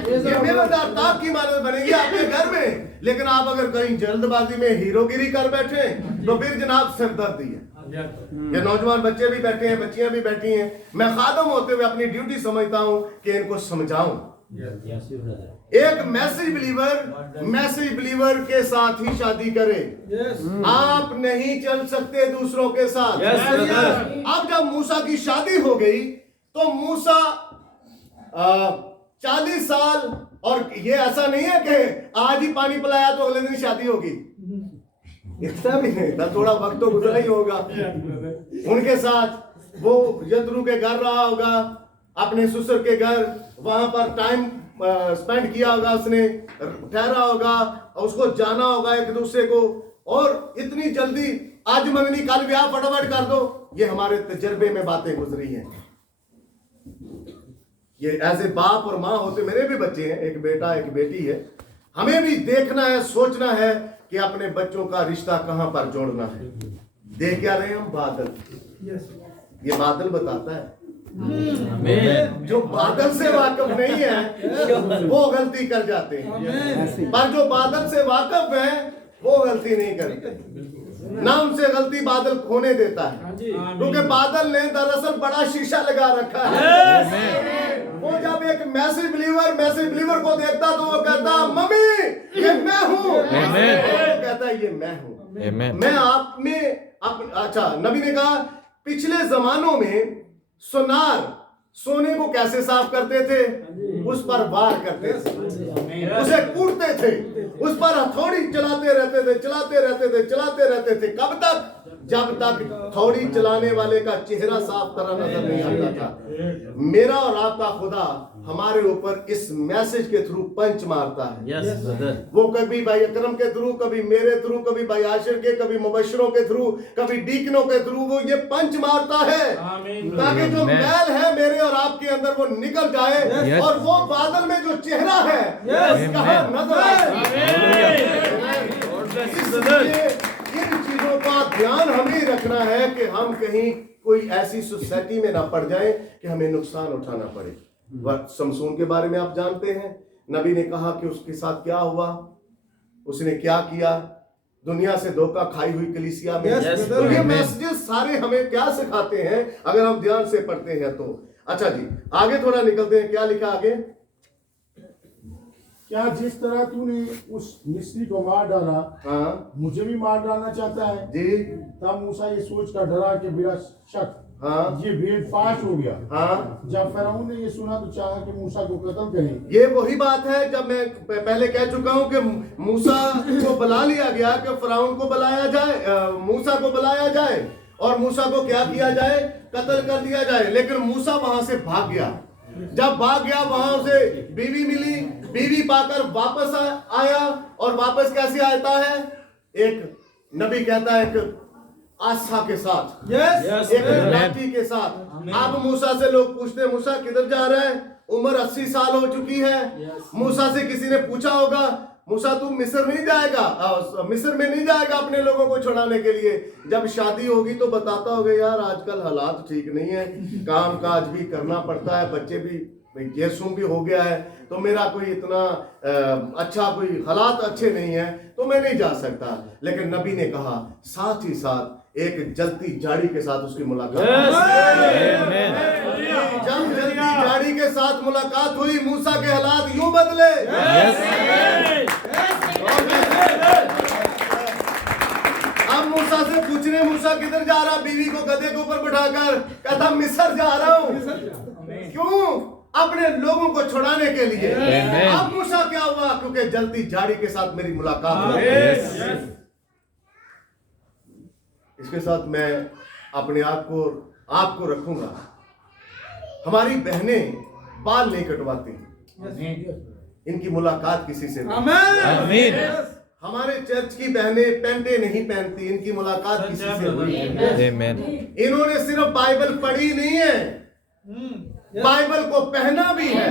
ये मेवादार ताक की इमारत बनेगी आपके घर में। लेकिन आप अगर कहीं जल्दबाजी में हीरोगिरी कर बैठे तो फिर जनाब सिरदर्दी है। ये नौजवान बच्चे भी बैठे हैं, बच्चियां भी बैठी हैं, मैं खादम होते हुए अपनी ड्यूटी समझता हूं कि इनको समझाऊं। एक मैसेज बिलीवर के साथ ही शादी करे। आप नहीं चल सकते दूसरों के साथ। अब जब मूसा की शादी हो गई तो मूसा 40 साल, और ये ऐसा नहीं है कि आज ही पानी पिलाया तो अगले दिन शादी होगी, इतना भी नहीं था, थोड़ा वक्त तो गुजरा ही होगा। उनके साथ वो यत्रू के घर रहा होगा, अपने ससुर के घर, वहां पर टाइम स्पेंड किया होगा, उसने ठहरा होगा, उसको जाना होगा एक दूसरे को, और इतनी जल्दी आज मंगनी कल ब्याह फटाफट कर दो, ये हमारे तजर्बे में बातें गुजरी हैं। ये एज ए बाप और माँ होते, मेरे भी बच्चे हैं, एक बेटा एक बेटी है, हमें भी देखना है, सोचना है कि अपने बच्चों का रिश्ता कहां पर जोड़ना है। देख क्या रहे हैं हम? बादल। ये बादल बताता है। जो बादल से वाकिफ नहीं है वो गलती कर जाते हैं, पर जो बादल से वाकिफ है वो गलती नहीं करते। ना उनसे गलती बादल होने देता है, क्योंकि बादल ने दरअसल बड़ा शीशा लगा रखा है। वो जब एक मैसेज बिलीवर को देखता तो वो कहता मम्मी ये मैं हूँ, वो कहता है ये मैं हूँ, मैं आप में अच्छा, नबी ने कहा पिछले जमानों में सोने को कैसे साफ करते थे? उस पर वार करते थे, उसे कूटते थे, उस पर हथौड़ी चलाते रहते थे। कब तक? जब तक हथौड़ी चलाने वाले का चेहरा साफ तरह नजर नहीं आता था। मेरा और आपका खुदा हमारे ऊपर इस मैसेज के थ्रू पंच मारता है। वो कभी भाई अकरम के थ्रू, कभी मेरे थ्रू, कभी भाई आशिर के, कभी मुबश्शिरों के थ्रू, कभी डीकनों के थ्रू, वो ये पंच मारता है ताकि जो मैल है मेरे और आपके अंदर वो निकल जाए, और वो बादल में जो चेहरा है कहां नजर आए। इन चीजों का ध्यान हमें रखना है कि हम कहीं कोई ऐसी सोसाइटी में ना पड़ जाएं कि हमें नुकसान उठाना पड़े। शमसून के बारे में आप जानते हैं, नबी ने कहा कि उसके साथ क्या हुआ, उसने क्या किया, दुनिया से धोखा खाई हुई कलीसिया में। तो ये मैसेजेस सारे हमें क्या सिखाते हैं अगर हम ध्यान से पढ़ते हैं तो। अच्छा जी, आगे थोड़ा निकलते हैं, क्या लिखा आगे? क्या जिस तरह तूने उस मिस्री को मार डाला, हाँ मुझे भी मार डालना चाहता है? जी। तब मूसा ये सोच कर डरा कि बिला शक हाँ ये भेद फाश हो गया। हाँ। जब फिरौन ने ये सुना तो चाहा कि मूसा को कत्ल करें। ये वही बात है जब मैं पहले कह चुका हूं कि मूसा को बुला लिया गया कि फिरौन को बुलाया जाए, मूसा को बुलाया जाए और मूसा को क्या किया जाए? कत्ल कर दिया जाए। लेकिन मूसा वहां से भाग गया। जब भाग गया वहां उसे बीवी मिली, बीवी पाकर वापस आया, और वापस कैसे आता है? एक नबी कहता है एक आस्था के साथ, एक लाठी के साथ। अब मूसा से लोग पूछते हैं मूसा किधर जा रहा है? उम्र 80 साल हो चुकी है। मूसा से किसी ने पूछा होगा मूसा तू मिस्र नहीं जाएगा, मिस्र में नहीं जाएगा अपने लोगों को छुड़ाने के लिए? जब शादी होगी तो बताता होगा यार आजकल हालात ठीक नहीं है, काम काज भी करना पड़ता है, बच्चे भी यीशु भी हो गया है, तो मेरा कोई इतना अच्छा कोई हालात अच्छे नहीं है तो मैं नहीं जा सकता। लेकिन नबी ने कहा साथ ही साथ एक जलती झाड़ी के साथ उसकी मुलाकात। जब जलती झाड़ी के साथ मुलाकात हुई मूसा के हालात यूं बदले। अब मूसा से पूछने मूसा किधर जा रहा? बीवी को गधे के ऊपर बिठाकर कहता मिस्र जा रहा हूं। क्यों? अपने लोगों को छुड़ाने के लिए। अब मूसा क्या हुआ? क्योंकि जलती झाड़ी के साथ मेरी मुलाकात हुई। इसके साथ मैं अपने आप को रखूंगा। हमारी बहनें बाल नहीं कटवाती, इनकी मुलाकात किसी से नहीं। हमारे चर्च की बहनें पैंटे नहीं पहनती, इनकी मुलाकात किसी से हुई है। इन्होंने सिर्फ बाइबल पढ़ी नहीं है, बाइबल को पहना भी है।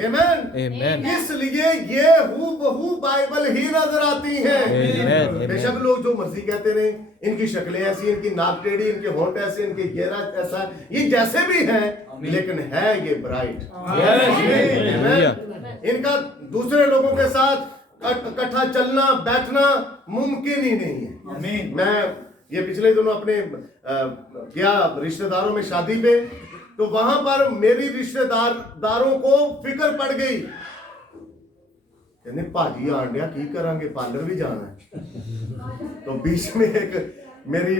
आमेन। Amen. इसलिए ये हूबहू बाइबल ही नजर आती हैं। Amen. बेशक लोग जो मर्जी कहते रहे, इनकी शक्लें ऐसी, इनकी नाक टेढ़ी, इनके होंठ ऐसे, इनके चेहरा ऐसा, ये जैसे भी हैं, लेकिन है ये ब्राइट। इनका दूसरे लोगों के साथ इकट्ठा चलना बैठना मुमकिन ही नहीं है। मैं ये पिछले दिनों अपने गया रिश्तेदारों में शादी पे, तो वहां पर मेरी रिश्तेदारों को फिक्र पड़ गई, कहने भाजी आंडिया की करांगे, पार्लर भी जाना है। तो बीच में एक मेरी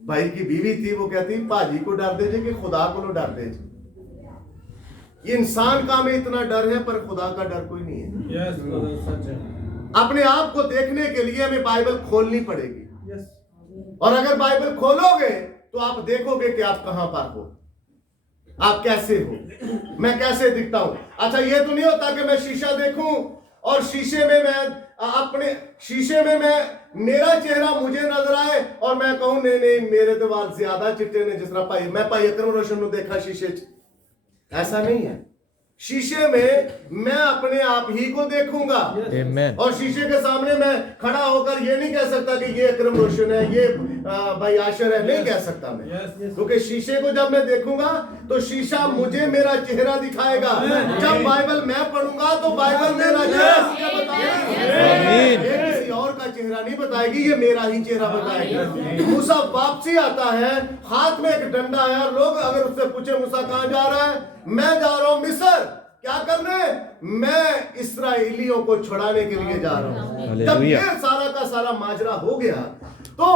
भाई की बीवी थी, वो कहती भाजी को डर दे जे कि खुदा को लो डर दे जे। ये इंसान का में इतना डर है, पर खुदा का डर कोई नहीं है। अपने आप को देखने के लिए हमें बाइबल खोलनी पड़ेगी, और अगर बाइबल खोलोगे तो आप देखोगे कि आप कहां पर हो, आप कैसे हो, मैं कैसे दिखता हूं। अच्छा, ये तो नहीं होता कि मैं शीशा देखूं और शीशे में मैं मेरा चेहरा मुझे नजर आए और मैं कहूं नहीं नहीं मेरे तो वाल ज्यादा चिट्टे ने, जिस तरह मैं भाई अकरम रोशन को देखा शीशे च। ऐसा नहीं है। शीशे में मैं अपने आप ही को देखूंगा। Amen. और शीशे के सामने मैं खड़ा होकर ये नहीं कह सकता कि ये अकरम रोशन है, ये भाई आशर है, नहीं कह सकता मैं। क्योंकि शीशे को जब मैं देखूंगा तो शीशा मुझे मेरा चेहरा दिखाएगा। जब बाइबल मैं पढ़ूंगा तो बाइबल मेरा चेहरा मुझे बताएगी, ये किसी और का चेहरा नहीं बताएगी, ये मेरा ही चेहरा बताएगी। मूसा वापसी आता है, हाथ में एक डंडा है, और लोग अगर उससे पूछे मूसा कहां जा रहा है, मैं जा रहा हूं मिस्र। क्या करने? मैं इस्राएलियों को छुड़ाने के लिए जा रहा हूं। जब ये सारा का सारा माजरा हो गया तो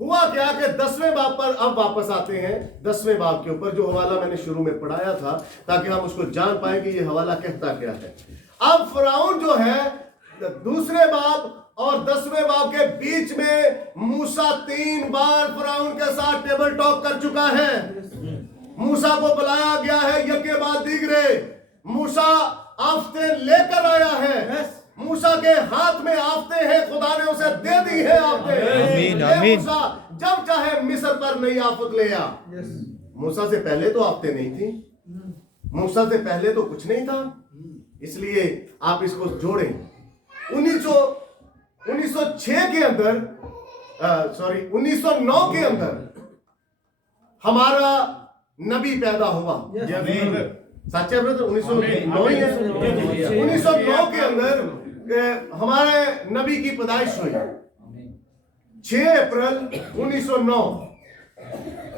हुआ क्या कि 10वें बाब पर अब वापस आते हैं। 10वें बाब के ऊपर जो हवाला मैंने शुरू में पढ़ाया था, ताकि हम उसको जान पाए कि ये हवाला कहता क्या है। अब फिरौन जो है, दूसरे बाब और 10वें बाब के बीच में मूसा 3 बार फिरौन के साथ टेबल टॉक कर चुका है। मूसा को बुलाया गया है यके बाद दीगरे। मूसा आफते लेकर आया है। मूसा के हाथ में आफते हैं, खुदा ने उसे दे दी है आफते। आमीन, आमीन। मूसा जब चाहे मिस्र पर नई आफत ले आ। मूसा से पहले तो आफते नहीं थी, मूसा से पहले तो कुछ नहीं था। इसलिए आप इसको जोड़ें। 1906 के अंदर 1909 के अंदर हमारा नबी पैदा हुआ। सच है ब्रदर, 1909 ही है। 1909 के अंदर हमारे नबी की पैदाइश हुई, 6 अप्रैल 1909।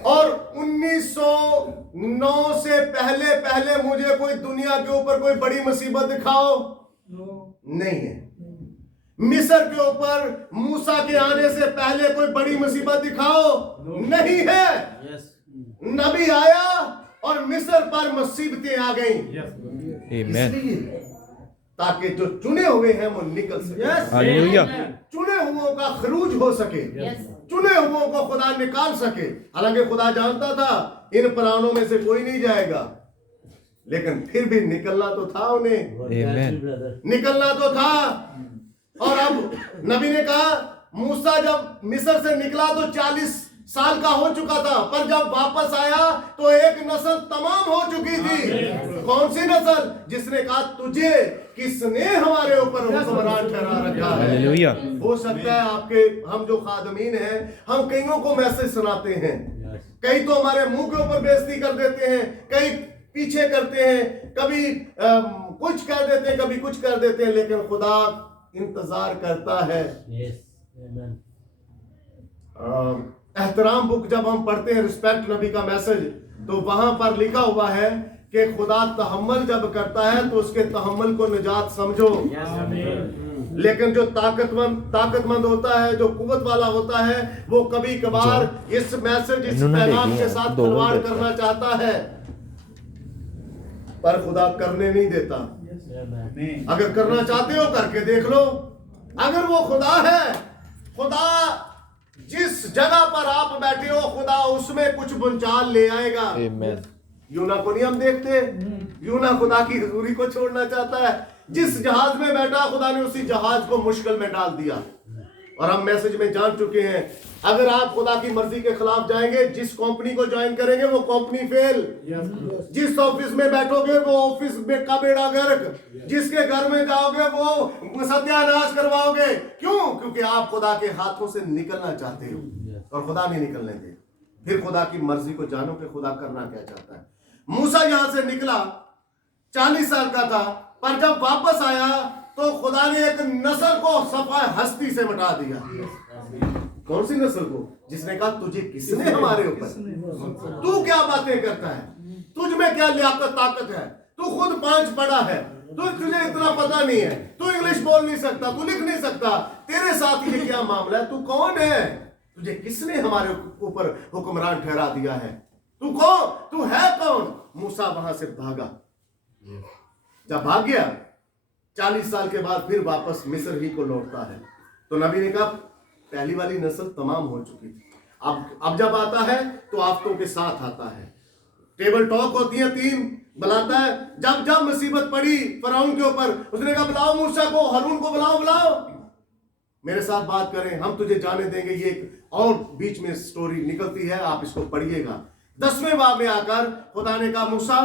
और 1909 से पहले मुझे कोई दुनिया के ऊपर कोई बड़ी मुसीबत दिखाओ, नहीं है। मिस्र के ऊपर मूसा के आने से पहले कोई बड़ी मुसीबत दिखाओ, नहीं है। नबी आया और मिस्र पर मुसीबतें आ गईं। इसलिए ताकि जो चुने हुए हैं वो निकल सके। हालेलुया। चुने हुओं का खरूज हो सके, चुने हुओं को खुदा निकाल सके। हालांकि खुदा जानता था इन प्राणों में से कोई नहीं जाएगा, लेकिन फिर भी निकलना तो था उन्हें। निकलना तो था। और अब नबी ने कहा, मूसा जब मिस्र से निकला तो 40 साल का हो चुका था, पर जब वापस आया तो एक नस्ल तमाम हो चुकी थी। कौन सी नस्ल? जिसने कहा तुझे किसने हमारे ऊपर हुक्मरान ठहरा रखा है। हालेलुया। हो सकता है आपके हम जो खादमीन हैं, हम कईयों को मैसेज सुनाते हैं, कई तो हमारे मुंह के ऊपर बेइज्जती कर देते हैं, कई पीछे करते हैं, कभी कुछ कर देते हैं, कभी कुछ कर देते हैं, लेकिन खुदा इंतजार करता है। एहतराम बुक जब हम पढ़ते हैं, रिस्पेक्ट नबी का मैसेज, तो वहां पर लिखा हुआ है कि खुदा तहम्मुल जब करता है तो उसके तहम्मुल को निजात समझो। लेकिन जो ताकतमंद होता है, जो कुव्वत वाला होता है, वो कभी कभार इस मैसेज, इस पैगाम के साथ खिलवाड़ करना चाहता है, पर खुदा करने नहीं देता। अगर करना चाहते हो करके देख लो। अगर वो खुदा है, खुदा जिस जगह पर आप बैठे हो, खुदा उसमें कुछ बुंचाल ले आएगा। यूना को नहीं हम देखते, यूना खुदा की हजूरी को छोड़ना चाहता है। जिस जहाज में बैठा, खुदा ने उसी जहाज को मुश्किल में डाल दिया। और हम मैसेज में जान चुके हैं, अगर आप खुदा की मर्जी के खिलाफ जाएंगे, जिस कंपनी को ज्वाइन करेंगे वो कंपनी फेल, जिस ऑफिस में बैठोगे वो ऑफिस में का बेड़ा गर्क, जिसके घर में जाओगे वो सत्यानाश करवाओगे। क्यों? क्योंकि आप खुदा के हाथों से निकलना चाहते हो और खुदा नहीं निकलने दे। फिर खुदा की मर्जी को जानो कि खुदा करना क्या चाहता है। मूसा यहां से निकला, 40 साल का था, पर जब वापस आया तो खुदा ने एक नस्ल को सफाई हस्ती से मिटा दिया। कौन सी नस्ल को? जिसने कहा तुझे किसने हमारे ऊपर, तू क्या बातें करता है, तुझ में क्या लियाकत ताकत है, तू खुद 5 पढ़ा है, तुझे इतना पता नहीं है, तू इंग्लिश बोल नहीं सकता, तू लिख नहीं सकता, तेरे साथ ये क्या मामला है, तू कौन है, तुझे किसने हमारे ऊपर हुक्मरान ठहरा दिया है, तू कौन, तू है कौन? मूसा वहां से भागा। जब भाग गया 40 साल के बाद फिर वापस मिस्र ही को लौटता है, तो नबी ने कहा पहली वाली नस्ल तमाम हो चुकी थी, अब जब आता है तो आफतों के साथ आता है। टेबल टॉक होती है, 3 बुलाता है। जब जब मुसीबत पड़ी फराउन के ऊपर, उसने कहा बुलाओ मूसा को, हारून को बुलाओ मेरे साथ बात करें, हम तुझे जाने देंगे। ये एक और बीच में स्टोरी निकलती है, आप इसको पढ़िएगा। 10वें बाब में आकर खुदा ने कहा मूसा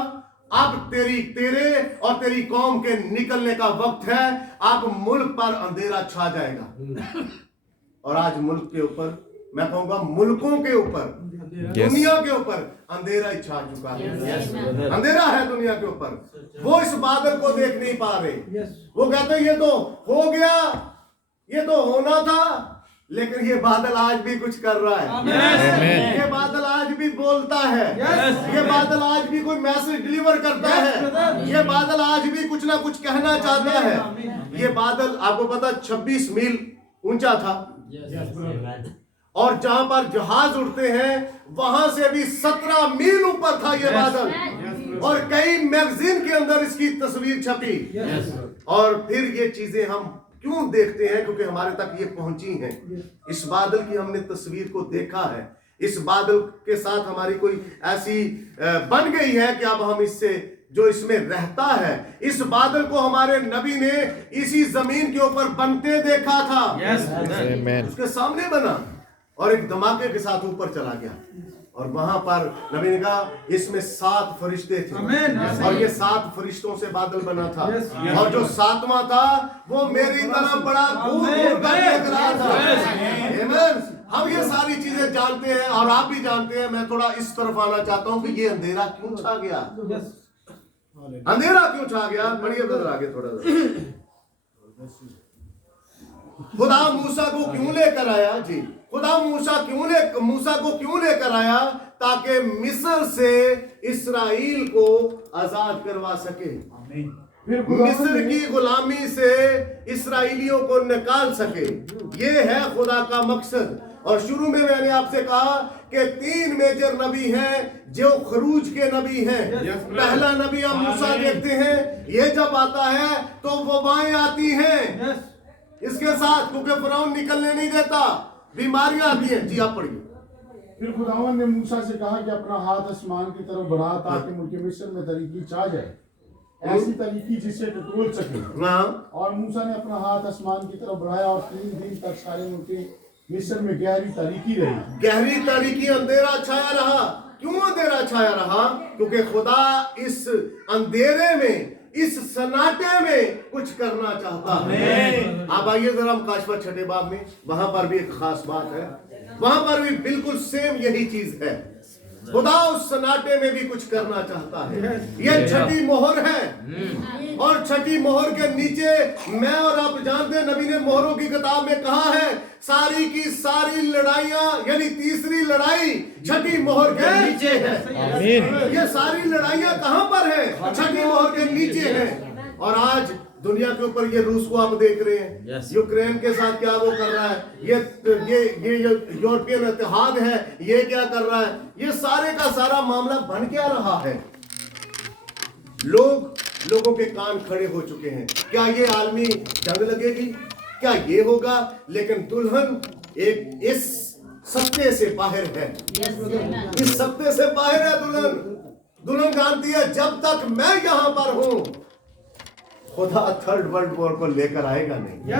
अब तेरे और तेरी कौम के निकलने का वक्त है, अब मुल्क पर अंधेरा छा जाएगा। और आज मुल्क के ऊपर, मैं कहूंगा मुल्कों के ऊपर, दुनिया के ऊपर अंधेरा ही छा चुका है। अंधेरा है दुनिया के ऊपर। वो इस बादल को देख नहीं पा रहे। वो कहते हैं ये तो हो गया, ये तो होना था, लेकिन ये बादल आज भी कुछ कर रहा है। ये बादल आज भी बोलता है। ये बादल आज भी कोई मैसेज डिलीवर करता है। ये बादल आज भी कुछ ना कुछ कहना चाहता है। ये बादल आपको पता 26 मील ऊंचा था, और जहां पर जहाज उड़ते हैं वहां से भी 17 मील ऊपर था ये बादल, और कई मैगजीन के अंदर इसकी तस्वीर छपी। और फिर ये चीजें हम क्यों देखते हैं? क्योंकि हमारे तक ये पहुंची हैं। इस बादल की हमने तस्वीर को देखा है, इस बादल के साथ हमारी कोई ऐसी बन गई है कि अब हम इससे, जो इसमें रहता है, इस बादल को हमारे नबी ने इसी जमीन के ऊपर बनते देखा था। उसके सामने बना और एक धमाके के साथ ऊपर चला गया, और वहां पर नबी ने कहा इसमें 7 फरिश्ते थे, और ये 7 फरिश्तों से बादल बना था। और जो 7वां था वो मेरी तरफ बड़ा घूर कर देख रहा था। हम ये सारी चीजें जानते हैं और आप भी जानते हैं। मैं थोड़ा इस तरफ आना चाहता हूं कि ये अंधेरा क्यों छा गया, अंधेरा क्यों छा गया। बढ़िया बदल आगे थोड़ा। खुदा मूसा को क्यों लेकर आया? जी, खुदा मूसा को क्यों लेकर आया? ताकि मिस्र से इस्राएल को आजाद करवा सके, मिस्र की गुलामी से इस्राएलियों को निकाल सके। ये है खुदा का मकसद। और शुरू में मैंने आपसे कहा कि 3 मेजर नबी हैं जो खरूज के नबी हैं। पहला नबी हम मूसा देखते हैं, ये जब आता है तो वबाएं आती हैं इसके साथ, क्योंकि फिरौन निकलने नहीं देता, बीमारियां आती हैं। जी आप पढ़िए। फिर खुदावन ने मूसा से कहा कि अपना हाथ आसमान की तरफ बढ़ा, ताकि मुल्क मिस्र में तरीकी छा जाए, ऐसी तरीकी जिससे टटोल सके। और मूसा ने अपना हाथ आसमान की तरफ बढ़ाया, और 3 दिन तक सारे मुल्क मिस्र में गहरी तारीकी रही। गहरी तारीकी, अंधेरा छाया रहा। क्यों अंधेरा छाया रहा? क्योंकि खुदा इस अंधेरे में, इस सन्नाटे में कुछ करना चाहता है। अब आइए जरा हम काशवा 6 बाब में, वहां पर भी एक खास बात है। वहां पर भी बिल्कुल सेम यही चीज है। खुदा उस सन्नाटे में भी कुछ करना चाहता है। ये 6ठी मोहर है, और 6ठी मोहर के नीचे मैं और आप जानते हैं, नबी ने मोहरों की किताब में कहा है सारी की सारी लड़ाइयां, यानी तीसरी लड़ाई 6ठी मोहर के नीचे है। ये सारी लड़ाइयां कहां पर है? 6ठी मोहर के नीचे है। और आज दुनिया के ऊपर ये रूस को आप देख रहे हैं, यूक्रेन के साथ क्या वो कर रहा है, ये यूरोपियन इत्तेहाद है, ये क्या कर रहा है। ये सारे का सारा मामला बन क्या रहा है? लोगों के कान खड़े हो चुके हैं। क्या ये आलमी जंग लगेगी? क्या ये होगा? लेकिन दुल्हन एक इस सत्ते से बाहर है, इस सत्ते से बाहर है दुल्हन। दुल्हन जानती है जब तक मैं यहां पर हूं खुदा थर्ड वर्ल्ड वॉर को लेकर आएगा नहीं।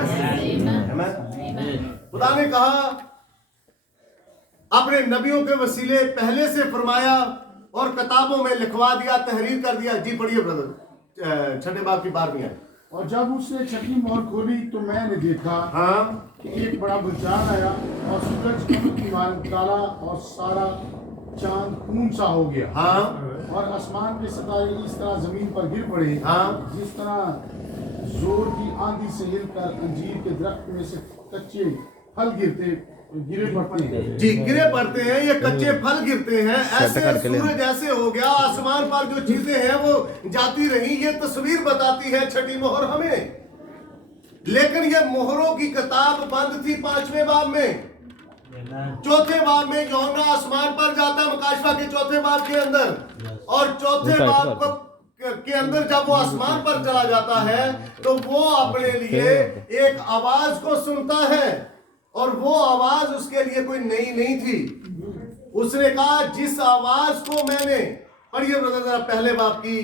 आमीन। खुदा ने कहा अपने नबियों के वसीले पहले से फरमाया और किताबों में लिखवा दिया, तहरीर कर दिया। जी पढ़िए ब्रदर, 6 बाब की 12वीं आयत। और जब उसने छठी मोहर खोली तो मैंने देखा हाँ कि एक बड़ा भूचाल आया और सूरज कमल की मानद काला और सारा चांद खून सा हो गया। हाँ और आसमान के सितारे इस तरह जमीन पर गिर पड़े, हाँ। जिस तरह जोर की आंधी से हिलकर अंजीर के दरख्त में से कच्चे फल गिरे पड़ते हैं। जी, गिरे पड़ते हैं, ये कच्चे फल गिरते हैं। ऐसे सूरज ऐसे हो गया, आसमान पर जो चीजें हैं वो जाती रही। ये तस्वीर बताती है छठी मोहर हमें। लेकिन ये मोहरों की किताब बंद थी 5वें बाब में। 4थे बाब में यूहन्ना आसमान पर जाता, मुकाशवा के 4थे बाब के अंदर। और 4थे बाब के अंदर जब वो आसमान पर चला जाता है तो वो अपने लिए एक आवाज को सुनता है, और वो आवाज उसके लिए कोई नई नहीं थी। उसने कहा जिस आवाज को मैंने, पढ़िए ब्रदर जरा पहले बाब की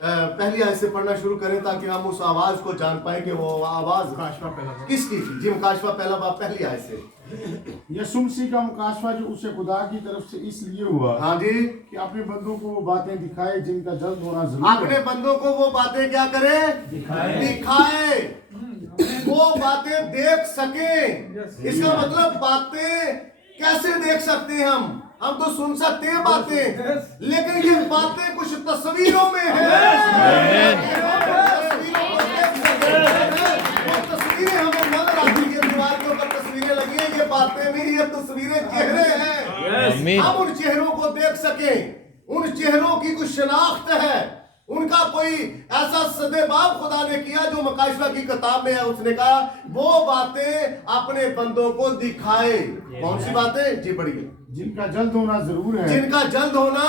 पहली आयत से पढ़ना शुरू करें ताकि हम उस आवाज को जान पाए कि वो आवाज किसकी थी। जी, मुकाशवा पहला बाब पहली आयत से। यीशु मसीह का मुकाशवा जो उसे खुदा की तरफ से इसलिए हुआ, हाँ जी, कि अपने बंदों को वो बातें दिखाए जिनका जल्द होना जरूरी है। अपने बंदों को वो बातें क्या करे, दिखाए, वो बातें देख सके। इसका मतलब बातें कैसे देख सकते हैं हम तो सुन सकते हैं बातें, लेकिन ये बातें कुछ तस्वीरों में है। वो तस्वीरें हमें नजर आती है, दीवार के ऊपर तस्वीरें लगी है, ये बातें नहीं, ये तस्वीरें चेहरे हैं। हम उन चेहरों को देख सके, उन चेहरों की कुछ शनाख्त है, उनका कोई ऐसा सदेबाब खुदा ने किया जो मुकाशवा की किताब में है। उसने कहा वो बातें अपने बंदों को दिखाए। कौन सी बातें? जी पढ़िए। जिनका जल्द होना जरूर है, जिनका जल्द होना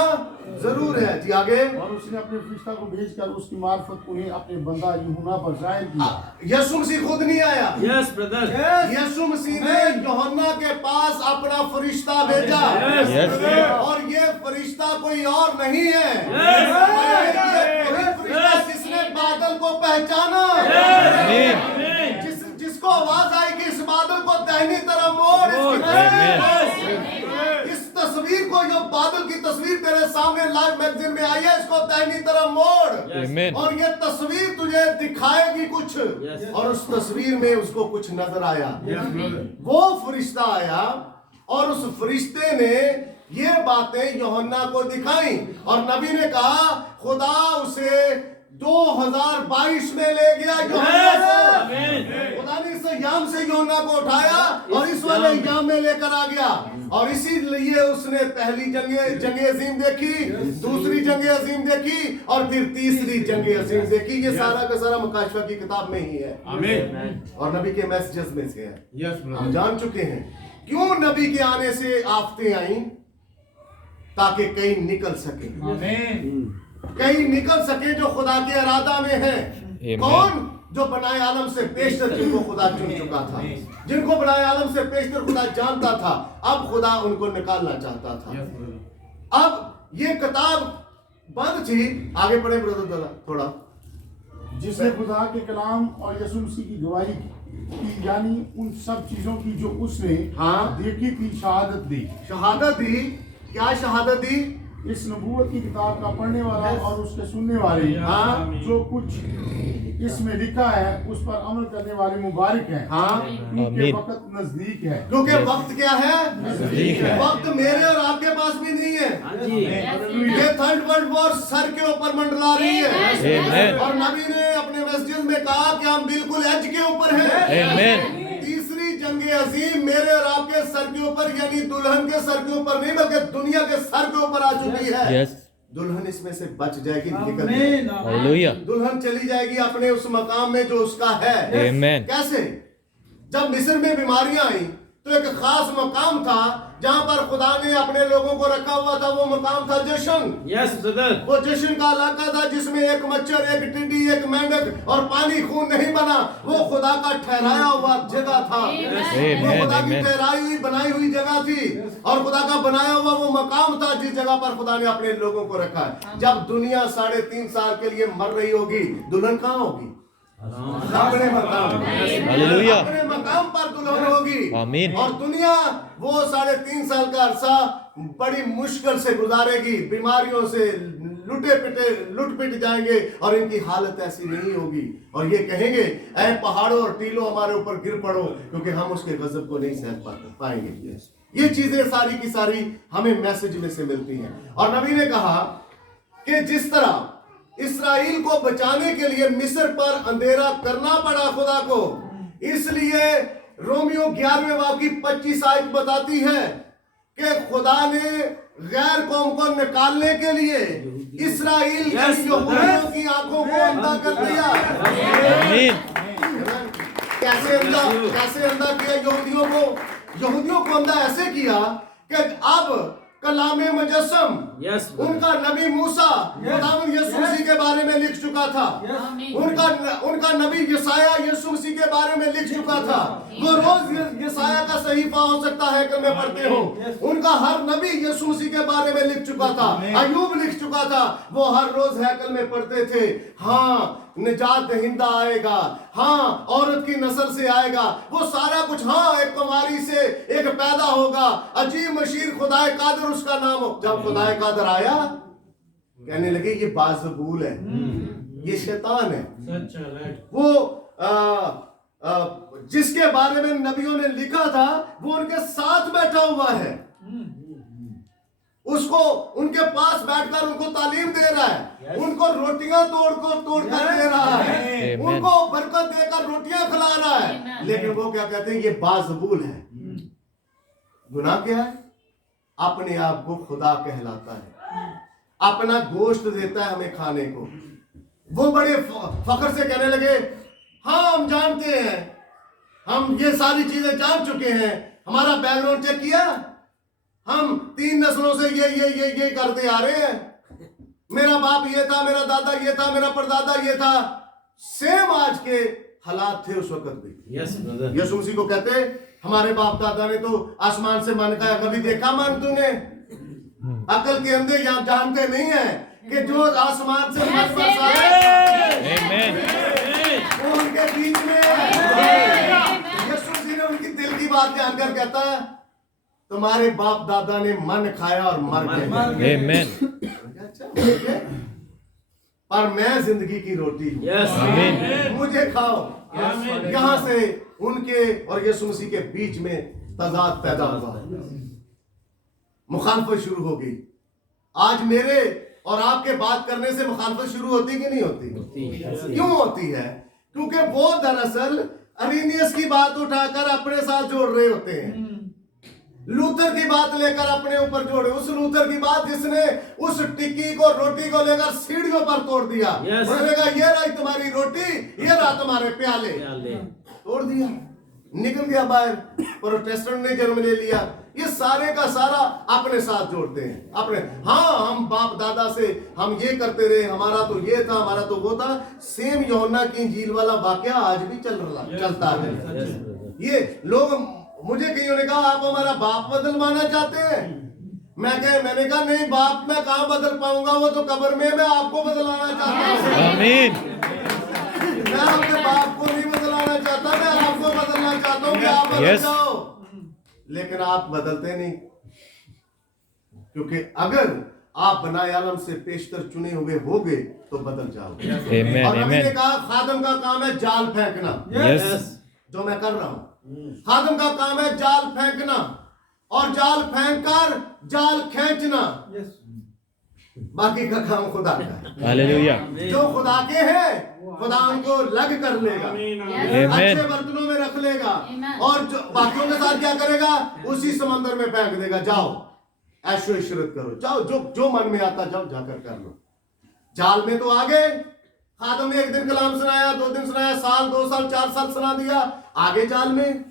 जरूर है। जी आगे। और उसने अपने फरिश्ता को भेजकर उसकी मार्फत उन्हें अपने बंदा यूहन्ना पर जाहिर किया। यीशु मसीह खुद नहीं आया। यस ब्रदर, यीशु मसीह ने यूहन्ना के पास अपना फरिश्ता भेजा। और ये फरिश्ता कोई और नहीं है, ये फरिश्ता जिसने बादल को पहचाना, जिसको आवाज आई कि इस बादल को दाहिनी तरफ मोड़। इस तस्वीर को, जो बादल की तस्वीर तेरे सामने लाइव मैगजीन में आई है, इसको दाहिनी तरफ मोड़। और ये तस्वीर तुझे दिखाएगी कुछ। और उस तस्वीर में उसको कुछ नजर आया। वो फरिश्ता आया और उस फरिश्ते ने ये बातें यूहन्ना को दिखाई, और नबी ने कहा खुदा उसे 2022 में ले गया यूहन्ना को। खुदा ने इस याम से यूहन्ना को उठाया और इस वाले याम में लेकर आ गया। और इसीलिए उसने पहली जंग अजीम देखी, दूसरी जंग अजीम देखी, और फिर तीसरी जंग अजीम देखी। ये सारा का सारा मुकाशवा की किताब में ही है। आमीन। और नबी के मैसेजेस में से है। हम जान चुके हैं क्यों नबी के आने से आफतें आई, ताकि कई निकल सके, कई निकल सके जो खुदा के इरादा में है। कौन? जो बनाए आलम से पेशतर जिनको खुदा चुन चुका था, जिनको बनाए आलम से पेशतर खुदा जानता था, अब खुदा उनको निकालना चाहता था। अब ये किताब बंद थी। आगे पढ़े ब्रदर थोड़ा। जिसने खुदा के कलाम और यीशु मसीह की गवाही की, यानी उन सब चीजों की जो उसने देखी थी, शहादत दी। शहादत दी। क्या शहादत दी? इस नबूवत की किताब का पढ़ने वाला और उसके सुनने वाले, जो कुछ इसमें लिखा है उस पर अमल करने वाले मुबारक हैं। क्योंकि वक्त नजदीक है। क्योंकि वक्त क्या है? नजदीक है। वक्त मेरे और आपके पास भी नहीं है। ये थर्ड वर्ल्ड वॉर सर के ऊपर मंडला रही है। और नबी ने अपने मैसेज में कहा कि हम बिल्कुल एज के ऊपर हैं। तीसरी जंग अजीम मेरे और आपके सर के ऊपर, यानी दुल्हन के सर के ऊपर नहीं बल्कि दुनिया के सर के ऊपर आ चुकी है। दुल्हन इसमें से बच जाएगी, हालेलुया। दुल्हन चली जाएगी अपने उस मकाम में जो उसका है। कैसे? जब मिस्र में बीमारियां आई तो एक खास मकाम था जहां पर खुदा ने अपने लोगों को रखा हुआ था। वो मकाम था जशन। वो जशन का इलाका था जिसमें एक मच्छर, एक टिड्डी, एक मेंढक और पानी खून नहीं बना। वो खुदा का ठहराया हुआ जगह था। वो खुदा की ठहराई हुई बनाई हुई जगह थी, और खुदा का बनाया हुआ वो मकाम था जिस जगह पर खुदा ने अपने लोगों को रखा है। जब दुनिया 3.5 साल के लिए मर रही होगी, दुल्हन कहाँ होगी? अपने मकाम हालेलुया। अपने मकाम पर दुल्हन होगी। आमीन। और दुनिया वो 3.5 साल का अरसा बड़ी मुश्किल से गुजारेगी, बीमारियों से लुट पिट जाएंगे और इनकी हालत ऐसी नहीं होगी और ये कहेंगे ऐ पहाड़ों और टीलों हमारे ऊपर गिर पड़ो, क्योंकि हम उसके गजब को नहीं सह पाएंगे। ये चीजें सारी की सारी हमें मैसेज में से मिलती हैं। और नबी ने कहा कि जिस तरह इस्राएल को बचाने के लिए मिस्र पर अंधेरा करना पड़ा खुदा को, इसलिए रोमियो 11वें बाब की 25 आयत बताती है कि खुदा ने गैर कौम को निकालने के लिए इस्राएल यहूदियों की आंखों को अंधा कर दिया। आमीन। कैसे अंधा किया यहूदियों को अंधा ऐसे किया कि अब कलामे मुजस्सम उनका नबी मूसा खुदावंद यीशु मसीह के बारे में लिख चुका था। उनका नबी यसाया यीशु मसीह के बारे में लिख चुका था। वो रोज यसाया का सहीफा हो सकता है कि मैं पढ़ते हो, उनका हर नबी यीशु मसीह के बारे में लिख चुका था। अय्यूब लिख चुका था, वो हर रोज हैकल में पढ़ते थे, हाँ निजात दहिंदा आएगा, हाँ औरत की नस्ल से आएगा, वो सारा कुछ, हाँ एक कुमारी से एक पैदा होगा, अजीब मशीर खुदाए कादर उसका नाम हो। जब खुदाए कादर आया कहने लगे ये बाज़बूल है, ये शैतान है। वो जिसके बारे में नबियों ने लिखा था वो उनके साथ बैठा हुआ है, उसको उनके पास बैठकर उनको तालीम दे रहा है, उनको रोटियां तोड़ कर दे रहा है, उनको बरकत देकर रोटियां खिला रहा है। लेकिन वो क्या कहते हैं, ये बाज़बूल है। गुनाह क्या है? अपने आप को खुदा कहलाता है, अपना गोश्त देता है हमें खाने को। वो बड़े फख्र से कहने लगे, हाँ हम जानते हैं, हम ये सारी चीजें जान चुके हैं, हमारा बैकग्राउंड चेक किया, हम 3 नस्लों से ये करते आ रहे हैं, मेरा बाप ये था, मेरा दादा ये था, मेरा परदादा ये था। सेम आज के हालात थे उस वक्त भी। यीशु मसीह को कहते, हमारे बाप दादा ने तो आसमान से मन खाया, कभी देखा मन तूने? अकल के अंधे यहाँ जानते नहीं है कि जो आसमान से मन बरसा है वो उनके बीच में यीशु मसीह ने उनकी दिल की बात जानकर कहता है, तुम्हारे बाप दादा ने मन खाया और मर गए, पर मैं जिंदगी की रोटी हूं, मुझे खाओ। यहां से उनके और यीशु मसीह के बीच में तजाद पैदा हुआ, मुखालफत शुरू हो गई। आज मेरे और आपके बात करने से मुखालफत शुरू होती कि नहीं होती? क्यों होती है? क्योंकि वो दरअसल अरीनियस की बात उठाकर अपने साथ जोड़ रहे होते हैं, लूथर की बात लेकर अपने ऊपर जोड़े, उस लूथर की बात जिसने उस टिक्की को, रोटी को लेकर सीढ़ियों पर तोड़ दिया। उसने कहा ये रही तुम्हारी रोटी, ये रहा तुम्हारे प्याले, तोड़ दिया, निकल गया बाहर। प्रोटेस्टेंट ने जन्म ले लिया। ये सारे का सारा अपने साथ जोड़ते हैं, अपने, हाँ हम बाप दादा से हम ये करते रहे, हमारा तो ये था, हमारा तो वो था। सेम यूहन्ना की इंजील वाला वाकया आज भी चलता है। ये लोग, मुझे कईयों ने कहा आप हमारा बाप बदलवाना चाहते हैं। मैंने कहा नहीं, बाप मैं कहाँ बदल पाऊंगा, वो तो कब्र में, मैं आपको बदलाना चाहता हूँ। आमीन। मैं अपने बाप को नहीं बदलाना चाहता, मैं आपको बदलना चाहता हूँ कि आप बदल जाओ। लेकिन आप बदलते नहीं, क्योंकि अगर आप बनाए आलम से पेशतर चुने हुए होगे तो बदल जाओगे। और नबी ने कहा खादम का काम है जाल फेंकना, जो मैं कर रहा हूं। खादम का काम है जाल फेंकना, और जाल फेंक कर जाल खींचना, बाकी का काम खुदा का है। हालेलुया। जो खुदा के हैं खुदा उनको लग कर लेगा, अच्छे बर्तनों में रख लेगा, और जो बाकियों के साथ क्या करेगा, उसी समंदर में फेंक देगा। जाओ ऐशो इशरत करो, जाओ जो मन में आता जाओ जाकर कर लो। जाल में तो आ गए, खादम ने 1 दिन कलाम सुनाया, 2 दिन सुनाया, साल 2 साल 4 साल सुना दिया, आगे जाल में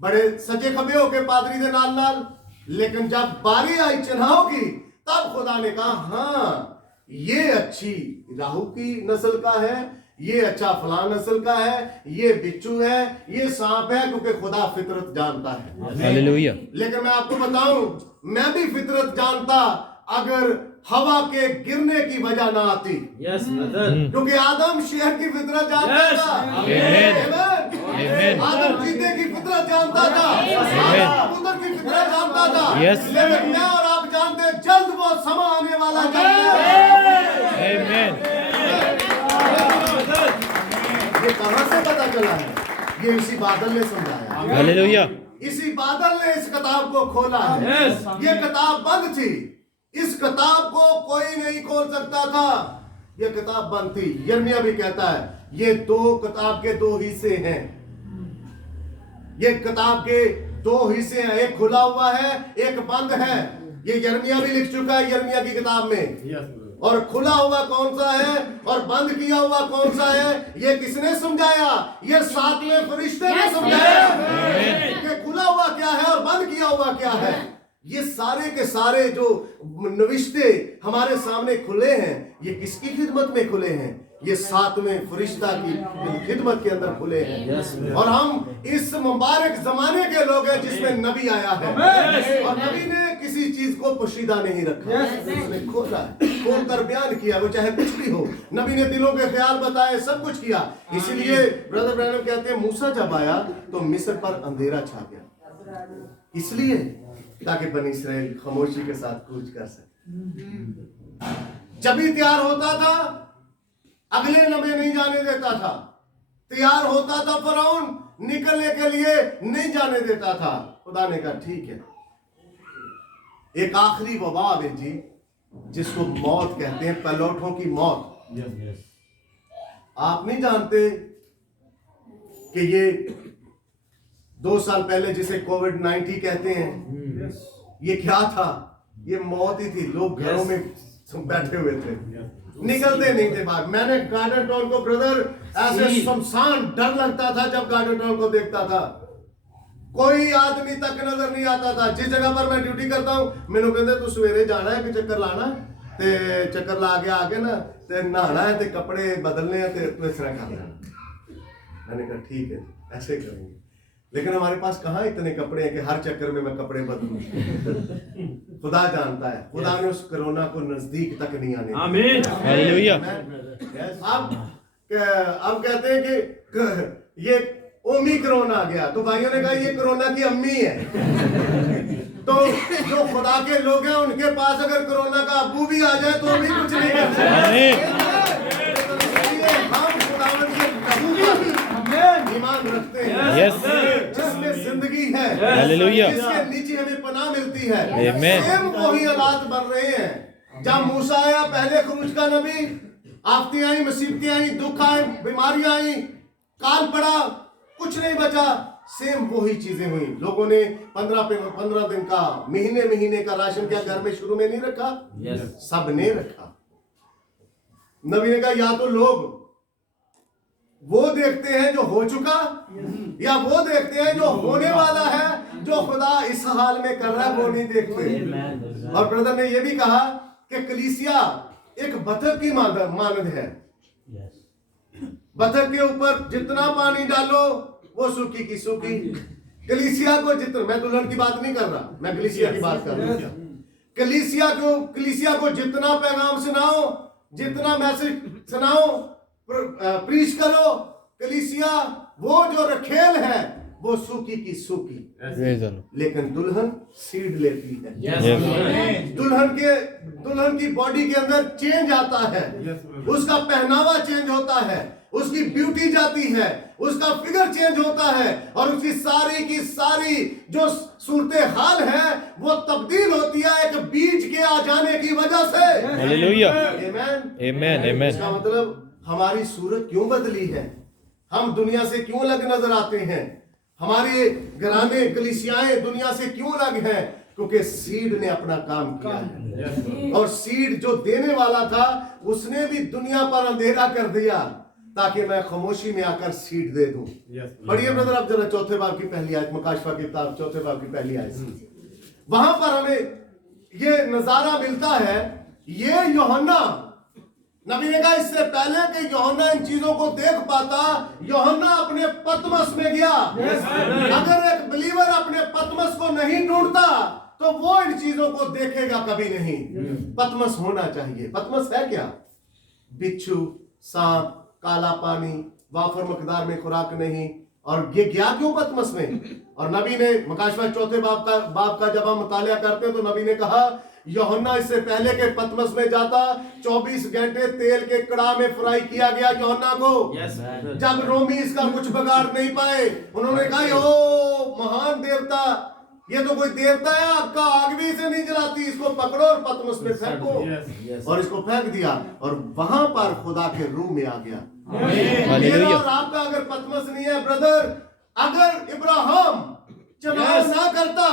बड़े सजे खबे होके पादरी दे नाल। लेकिन जब बारी आई चुनाव की, तब खुदा ने कहा हाँ ये अच्छी राहु की नस्ल का है, ये अच्छा फलां नस्ल का है, ये बिच्छू है, ये सांप है, क्योंकि खुदा फितरत जानता है। हालेलुया। लेकिन मैं आपको बताऊं, मैं भी फितरत जानता अगर हवा के गिरने की वजह ना आती, Yes, brother. क्योंकि आदम शेर की फितरत जानता Yes. था। Amen. Amen. आदम चीते की फितरत जानता था, आदम कबूतर की फितरत जानता था। Yes. लेकिन मैं और आप जानते हैं, जल्द वो समा आने वाला है। Amen. ये कहां से पता चला है? ये इसी बादल ने समझाया, Hallelujah. इसी बादल ने इस किताब को खोला है। Yes. ये किताब बंद थी, इस किताब को कोई नहीं खोल सकता था। ये किताब बंद थी। यिर्मयाह भी कहता है, ये दो किताब के दो हिस्से हैं। ये किताब के दो हिस्से हैं, एक खुला हुआ है, एक बंद है। ये यिर्मयाह भी लिख चुका है यिर्मयाह की किताब में। और खुला हुआ कौन सा है और बंद किया हुआ कौन सा है, ये किसने समझाया? ये सातवें फरिश्ते ने समझाया कि खुला हुआ क्या है और बंद किया हुआ क्या है। ये सारे के सारे जो नविश्ते हमारे सामने खुले हैं, ये किसकी खिदमत में खुले हैं? ये सातवें फरिश्ता की खिदमत के अंदर खुले हैं। और हम इस मुबारक जमाने के लोग हैं जिसमें नबी आया है, और नबी ने किसी चीज को पोशीदा नहीं रखा, उसने खोला है, खोल कर बयान किया, वो चाहे कुछ भी हो। नबी ने दिलों के ख्याल बताए, सब कुछ किया। इसीलिए ब्रदर ब्रैनम कहते हैं, मूसा जब आया तो मिस्र पर अंधेरा छा गया, इसलिए ताकि बनी इस्राएल खामोशी के साथ कूच कर सके। जब भी तैयार होता था, अगले लम्हे नहीं जाने देता था। तैयार होता था फरौन, निकलने के लिए नहीं जाने देता था। खुदा ने कहा ठीक है। एक आखिरी वबा है जी, जिसको मौत कहते हैं, पलौठों की मौत। आप नहीं जानते कि ये 2 साल पहले जिसे कोविड-19 कहते हैं, ये क्या था? ये मौत ही थी। लोग घरों में बैठे हुए थे, निकलते नहीं थे बाहर। मैंने गार्डन टाउन को ब्रदर ऐसे सुनसान डर लगता था जब गार्डन टाउन को देखता था। कोई आदमी तक नजर नहीं आता था। जिस जगह पर मैं ड्यूटी करता हूँ, मैंने कहते तू सवेरे जाना है कि चक्कर लाना ते चक्कर ला के आके ना ते नहाना है ते कपड़े बदलने हैं ते तू इस तरह कर लेना। मैंने कहा ठीक है, ऐसे करेंगे। लेकिन हमारे पास कहाँ इतने कपड़े हैं कि हर चक्कर में मैं कपड़े बदलूं। खुदा जानता है, खुदा ने उस कोरोना को नजदीक तक नहीं आने दिया। आमीन। हालेलुया। अब कहते हैं कि ये ओमिक्रॉन आ गया, तो भाइयों ने कहा ये कोरोना की अम्मी है। तो जो खुदा के लोग हैं, उनके पास अगर कोरोना का अब्बू भी आ जाए तो भी कुछ नहीं कर सकते। हम खुदावंद के प्रभु पर ईमान रखते हैं, Yes. जिसमें जिंदगी है, हालेलुया। जिसके नीचे हमें पनाह मिलती है। Amen. सेम वही हालात बन रहे हैं। जब मूसा आया, पहले खुरूज का नबी, आफतें आई, मुसीबतें आई, दुख आए, बीमारियां आई, काल पड़ा, कुछ नहीं बचा। सेम वही चीजें हुई। लोगों ने 15 दिन का, महीने का राशन क्या घर में शुरू में नहीं रखा? सब ने रखा। नबी ने कहा या तो लोग वो देखते हैं जो हो चुका, या वो देखते हैं जो होने वाला है। जो खुदा इस हाल में कर रहा है वो नहीं देखते। और ब्रदर ने ये भी कहा कि कलीसिया एक बतख की मानद है। बतख के ऊपर जितना पानी डालो वो सूखी की सूखी। कलीसिया को जितना, मैं दुल्हन की बात नहीं कर रहा, मैं कलीसिया की बात कर रहा हूं। कलीसिया को जितना पैगाम सुनाओ, जितना मैसेज सुनाओ, प्रीच करो, कलीसिया वो जो रखेल है वो सूखी की सूखी। लेकिन दुल्हन सीड लेती है। दुल्हन की बॉडी के अंदर चेंज आता है, उसका पहनावा चेंज होता है, उसकी ब्यूटी जाती है, उसका फिगर चेंज होता है, और उसकी सारी की सारी जो सूरत हाल है वो तब्दील होती है एक बीज के आ जाने की वजह से। हालेलुया। आमीन, आमीन, आमीन। इसका मतलब हमारी सूरत क्यों बदली है? हम दुनिया से क्यों अलग नजर आते हैं? हमारे घराने कलीसियाएं दुनिया से क्यों अलग हैं? क्योंकि सीड ने अपना काम किया है। और सीड जो देने वाला था उसने भी दुनिया पर अंधेरा कर दिया ताकि मैं खामोशी में आकर सीड दे दूं। पढ़िए ब्रदर आप जरा 4थे बाब की पहली आयत, मुकाशफा की किताब 4थे बाब की पहली आयत। वहां पर हमें ये नजारा मिलता है। ये यूहन्ना नबी ने कहा इससे पहले कि यूहन्ना इन चीजों को देख पाता, यूहन्ना अपने पतमस में गया। अगर एक बिलीवर अपने पतमस को नहीं ढूंढता तो वो इन चीजों को देखेगा कभी नहीं। पतमस होना चाहिए। पतमस है क्या? बिच्छू, सांप, काला पानी, वाफर मकदार में खुराक नहीं। और ये गया क्यों पतमस में? और नबी ने मकाशवा 4 बाब का जब हम मुतालिया करते हैं तो नबी ने कहा यूहन्ना इससे पहले के पतमस में जाता 24 घंटे तेल के कड़ा में फ्राई किया गया यूहन्ना को। जब रोमी इसका कुछ बिगाड़ नहीं पाए, उन्होंने कहा ओ महान देवता, ये तो कोई देवता है, आपका आग भी इसे नहीं जलाती, इसको पकड़ो और पतमस में फेंको। और इसको फेंक दिया और वहां पर खुदा के रूह में आ गया। मेरा और आपका अगर पतमस नहीं है ब्रदर, अगर इब्राहिम चुनाव ना करता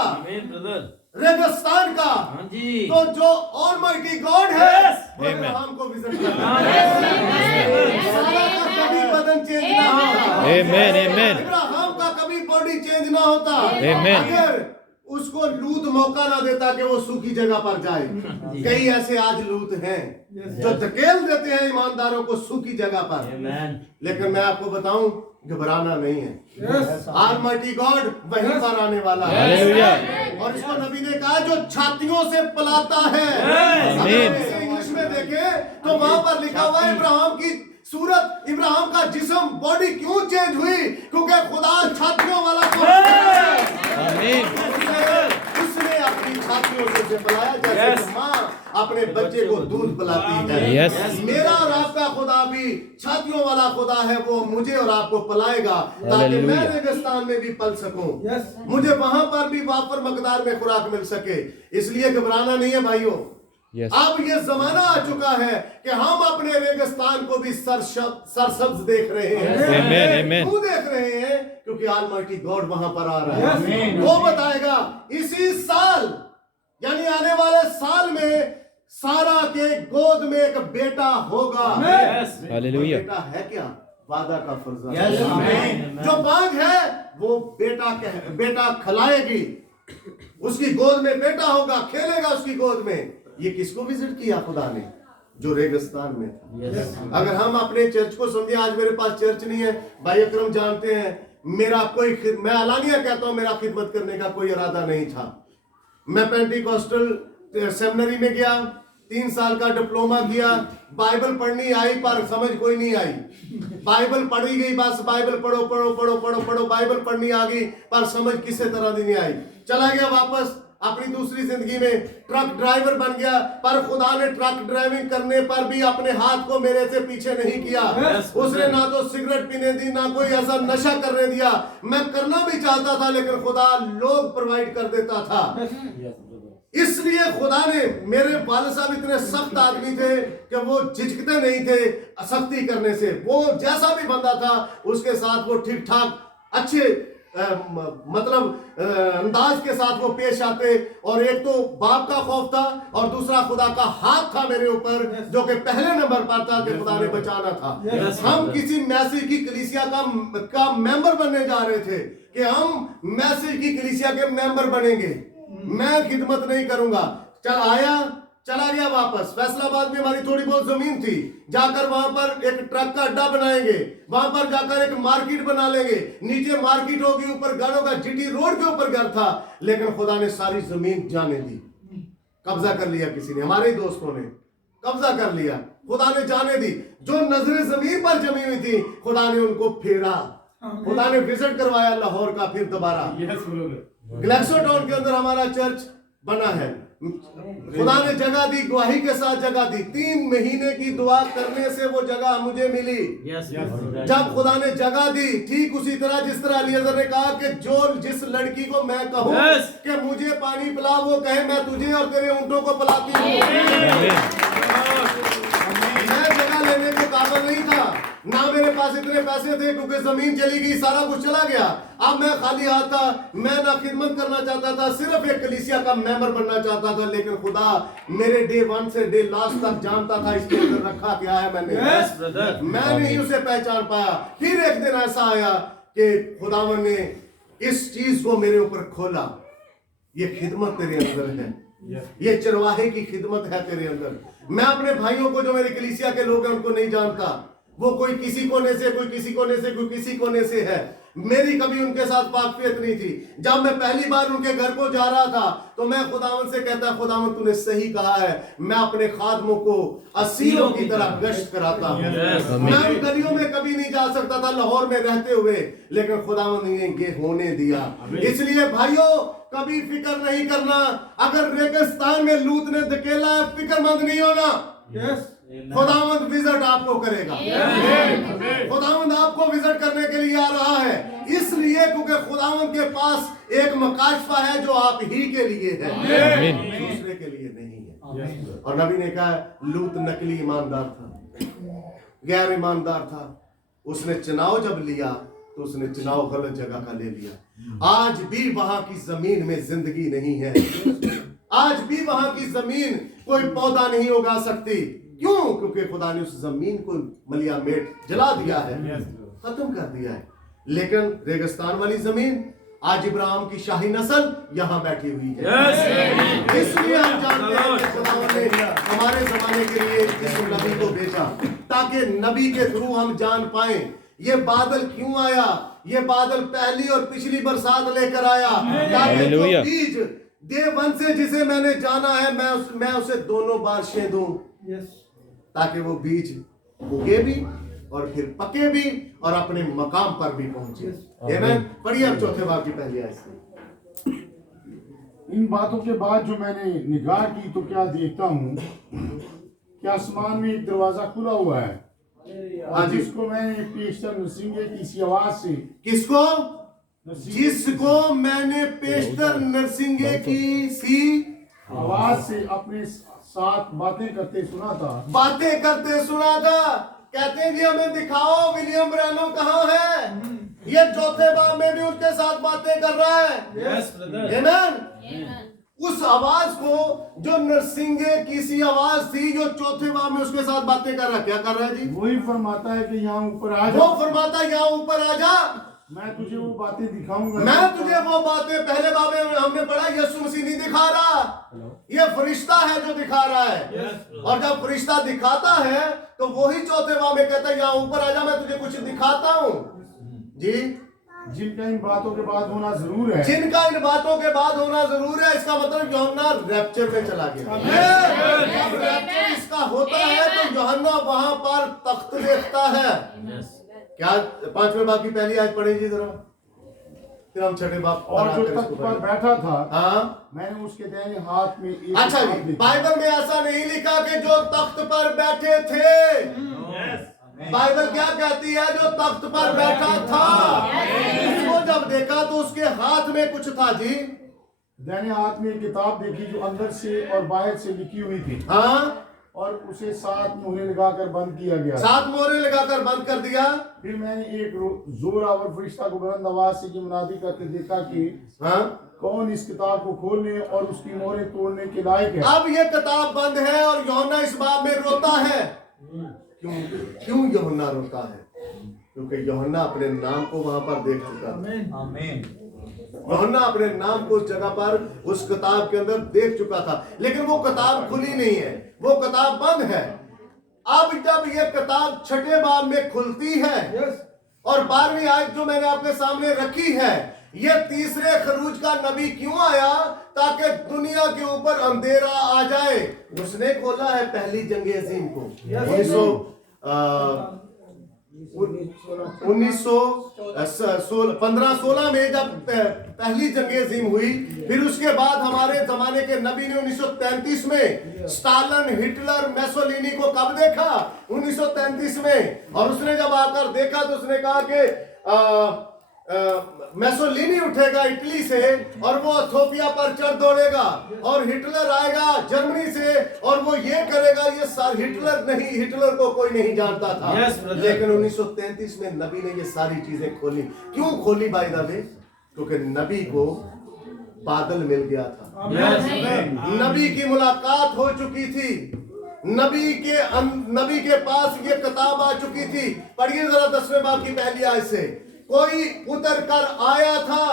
रेगिस्तान का, तो जो ऑलमाइटी गॉड है वो इब्राहिम को विजिट करता सारा का कभी बदन चेंज ना होता। इब्राहिम का कभी बॉडी चेंज ना होता अगर उसको लूत मौका ना देता कि वो सूखी जगह पर जाए। कई ऐसे आज लूत हैं जो धकेल देते हैं ईमानदारों को सूखी जगह पर। लेकिन मैं आपको बताऊं, घबराना नहीं है। ऑलमाइटी गॉड वहीं पर आने वाला है। और इसको नबी ने कहा जो छातियों से पलाता है। अगर इसे इंग्लिश में देखें तो वहां पर लिखा हुआ है इब्राहिम की सूरत, इब्राहिम का जिस्म, बॉडी क्यों चेंज हुई? क्योंकि खुदा छातियों वाला उसने अपनी छातियों से पिलाया जैसे माँ अपने बच्चे को दूध पिलाती है। मेरा और आपका खुदा भी छातियों वाला खुदा है। वो मुझे और आपको पिलाएगा ताकि मैं रेगिस्तान में भी पल सकूं, मुझे वहां पर भी वाफर मकदार में खुराक मिल सके। इसलिए घबराना नहीं है भाइयों। अब ये जमाना आ चुका है कि हम अपने रेगिस्तान को भी सरसब्ज देख रहे हैं। क्यों देख रहे हैं? क्योंकि ऑलमाइटी गॉड वहां पर आ रहा है। वो बताएगा इसी साल यानी आने वाले साल में सारा के गोद में एक बेटा होगा। बेटा है क्या? वादा का फर्ज। जो बांझ है वो बेटा खिलाएगी, उसकी गोद में बेटा होगा, खेलेगा उसकी गोद में। ये किसको विजिट किया खुदा ने? जो रेगिस्तान में था। अगर हम अपने चर्च को समझे, आज मेरे पास चर्च नहीं है, भाई अकरम जानते हैं, मेरा कोई मैं अलानिया कहता हूं मेरा खिदमत करने का कोई इरादा नहीं था। मैं पेंटिकॉस्टल सेमिनरी में गया, 3 साल का डिप्लोमा किया, बाइबल पढ़नी आई पर समझ कोई नहीं आई। बाइबल पढ़ी गई, बस बाइबल पढ़ो पढ़ो पढ़ो पढ़ो पढ़ो, बाइबल पढ़नी आ गई पर समझ किसी तरह नहीं आई। चला गया वापस अपनी दूसरी जिंदगी में, ट्रक ड्राइवर बन गया, पर खुदा ने ट्रक ड्राइविंग करने पर भी अपने हाथ को मेरे से पीछे नहीं किया। उसने ना तो सिगरेट पीने दी, ना कोई ऐसा नशा करने दिया। मैं करना भी चाहता था लेकिन खुदा लोग प्रोवाइड कर देता था। इसलिए खुदा ने, मेरे वालिद साहब इतने सख्त आदमी थे कि वो झिझकते नहीं थे सख्ती करने से। वो जैसा भी बंदा था उसके साथ वो ठीक ठाक अच्छे अंदाज के साथ वो पेश आते। और एक तो बाप का खौफ था और दूसरा खुदा का हाथ था मेरे ऊपर, जो कि पहले नंबर पर था कि खुदा ने बचाना था। हम किसी मैसेज की कलीसिया का मेंबर बनने जा रहे थे कि हम मैसेज की कलीसिया के मेंबर बनेंगे, मैं खिदमत नहीं करूंगा। चला गया वापस। फैसलाबाद में हमारी थोड़ी बहुत जमीन थी, जाकर वहां पर एक ट्रक का अड्डा बनाएंगे, वहां पर जाकर एक मार्केट बना लेंगे, नीचे मार्केट होगी, ऊपर घरों का, जीटी रोड के ऊपर घर था। लेकिन खुदा ने सारी जमीन जाने दी, कब्जा कर लिया। किसी ने, हमारे दोस्तों ने कब्जा कर लिया, खुदा ने जाने दी। जो नजरें जमीन पर जमी हुई थी खुदा ने उनको फेरा। खुदा ने विजिट करवाया लाहौर का फिर दोबारा। ग्लैक्सो टाउन के अंदर हमारा चर्च बना है। खुदा ने जगह दी, गवाही के साथ जगह दी। 3 महीने की दुआ करने से वो जगह मुझे मिली। जब खुदा ने जगह दी, ठीक उसी तरह जिस तरह अलीअज़र ने कहा कि जिस लड़की को मैं कहूँ कि मुझे पानी पिला, वो कहे मैं तुझे और तेरे ऊंटों को पिलाती हूँ। मैं जगह लेने को काबिल नहीं था, ना मेरे पास इतने पैसे थे क्योंकि जमीन चली गई, सारा कुछ चला गया। अब मैं खाली हाथ था, मैं ना खिदमत करना चाहता था, सिर्फ एक कलीसिया का मेंबर बनना चाहता था। लेकिन खुदा मेरे डे 1 से डे लास्ट तक जानता था इसके अंदर रखा क्या है। मैं नहीं उसे पहचान पाया। फिर एक दिन ऐसा आया कि खुदावन ने इस चीज को मेरे ऊपर खोला, ये खिदमत तेरे अंदर है, ये चरवाहे की खिदमत है तेरे अंदर। मैं अपने भाइयों को, जो मेरे कलीसिया के लोग हैं, उनको नहीं जानता। वो कोई किसी कोने से, कोई किसी कोने से, कोई किसी कोने से है। मेरी कभी उनके साथ वाकफियत नहीं थी। जब मैं पहली बार उनके घर को जा रहा था तो मैं खुदावन से कहता, खुदावन तूने सही कहा है, मैं अपने खादमों को असीरों की तरह गश्त कराता हूँ। मैं उन गलियों में कभी नहीं जा सकता था लाहौर में रहते हुए, लेकिन खुदावन ने ये होने दिया। इसलिए भाइयों, कभी फिक्र नहीं करना। अगर रेगिस्तान में लूत ने धकेला है, फिक्रमंद नहीं होना। खुदावंद विजिट आपको करेगा। खुदावंद आपको विजिट करने के लिए आ रहा है, इसलिए क्योंकि खुदावंद के पास एक मकाशफा है जो आप ही के लिए है, दूसरे के लिए नहीं है। और नबी ने कहा, लूत नकली ईमानदार था, गैर ईमानदार था। उसने चुनाव जब लिया तो उसने चुनाव गलत जगह का ले लिया। आज भी वहां की जमीन में जिंदगी नहीं है। आज भी वहां की जमीन कोई पौधा नहीं उगा सकती। क्यों? क्योंकि खुदा ने उस जमीन को मलिया मेट जला दिया है, खत्म कर दिया है। लेकिन रेगिस्तान वाली जमीन, आज इब्राहिम की शाही नस्ल यहां बैठी हुई है। इसलिए हम जानते हैं कि खुदावंद ने हमारे जमाने के लिए इस नबी को भेजा, ताकि नबी के थ्रू हम जान पाए ये बादल क्यों आया। ये बादल पहली और पिछली बरसात लेकर आया, ताकि जो बीज देववन से जिसे मैंने जाना है, मैं उसे दोनों बारिशें दूं, ताकि वो बीज उगे भी और फिर पके भी और अपने मकाम पर भी पहुंचे। आमीन। पढ़िए अब चौथे बाब की पहली आयत से। इन बातों के बाद जो मैंने निगाह की तो क्या देखता हूँ कि आसमान में एक दरवाजा खुला हुआ है, जिसको मैंने पेशतर नरसिंगे की सी आवाज से, किसको? जिसको मैंने पेशतर नरसिंगे की सी आवाज से अपने साथ बातें करते सुना था। बातें करते सुना था। कहते हैं जी हमें दिखाओ विलियम ब्रैनो कहाँ है। ये चौथे बाब में भी उनके साथ बातें कर रहा है। आमीन। उस आवाज को जो नरसिंगे की सी आवाज थी, जो चौथे बाब में उसके साथ बातें कर रहा है, क्या कर रहा है जी? वही फरमाता है कि यहाँ ऊपर आ जा। वो फरमाता है यहाँ ऊपर आ जा, मैं तुझे वो बातें दिखाऊंगा। मैं तुझे वो बातें, पहले बाबे में हमने पढ़ा, यीशु मसीह नहीं दिखा रहा, ये फरिश्ता है जो दिखा रहा है। और जब फरिश्ता दिखाता है तो वही चौथे बाब में कहता है यहाँ ऊपर आ जा, मैं तुझे कुछ दिखाता हूँ जी। जिनका इन बातों के बाद होना जरूर है, जिनका इन बातों के बाद होना जरूर है। इसका मतलब यूहन्ना रैप्चर में चला गया। जब रैप्चर इसका होता है तो यूहन्ना वहां पर तख्त देखता है। क्या? पांचवें बाब की पहली आयत पढ़ेगी जरा, फिर हम छठे बाब। और जो तख्त पर बैठा था, हाँ, मैंने उसके दाहिने हाथ में एक अच्छा किताब जी, देखी। बाइबल में ऐसा नहीं लिखा कि जो तख्त पर बैठे थे। बाइबल क्या कहती है? जो तख्त पर बैठा था। उसको जब देखा तो उसके हाथ में कुछ था जी। दाहिने हाथ में एक किताब देखी जो अंदर से और बाहर से लिखी हुई थी। हाँ, और उसे 7 मोहरें लगाकर बंद किया गया। 7 मोहरें लगाकर बंद कर दिया। फिर मैंने एक जोरावर फरिश्ता को बुलंद आवाज से की मुनादी करते देखा कि हाँ, कौन इस किताब को खोलने और उसकी मोहरें तोड़ने के लायक है। अब ये किताब बंद है और यूहन्ना इस बाब में रोता है। क्यों यूहन्ना रोता है? क्योंकि यूहन्ना अपने नाम को वहां पर देख चुका था। यूहन्ना अपने नाम को उस जगह पर, उस किताब के अंदर देख चुका था, लेकिन वो किताब खुली नहीं है, वो किताब बंद है। अब जब ये किताब छठे बाब में खुलती है और 12वीं आयत जो मैंने आपके सामने रखी है, ये तीसरे खरूज का नबी क्यों आया? ताकि दुनिया के ऊपर अंधेरा आ जाए। उसने खोला है पहली जंग अजीम को 1516 में जब पहली जंग अजीम हुई। फिर उसके बाद हमारे जमाने के नबी ने 1933 में स्टालिन, हिटलर, मैसोलिनी को कब देखा? 1933 में। और उसने जब आकर देखा तो उसने कहा कि मैसोलिनी उठेगा इटली से और वो इथियोपिया पर चढ़ दौड़ेगा, और हिटलर आएगा जर्मनी से और वो ये करेगा। ये हिटलर नहीं, हिटलर को कोई नहीं जानता था। लेकिन 1933 में नबी ने ये सारी चीजें खोली। क्यों खोली भाई दादे? क्योंकि नबी को बादल मिल गया था। नबी की मुलाकात हो चुकी थी। नबी के पास ये किताब आ चुकी थी। पढ़िए जरा 10वें बाब की पहली आयत से। कोई उतर कर आया था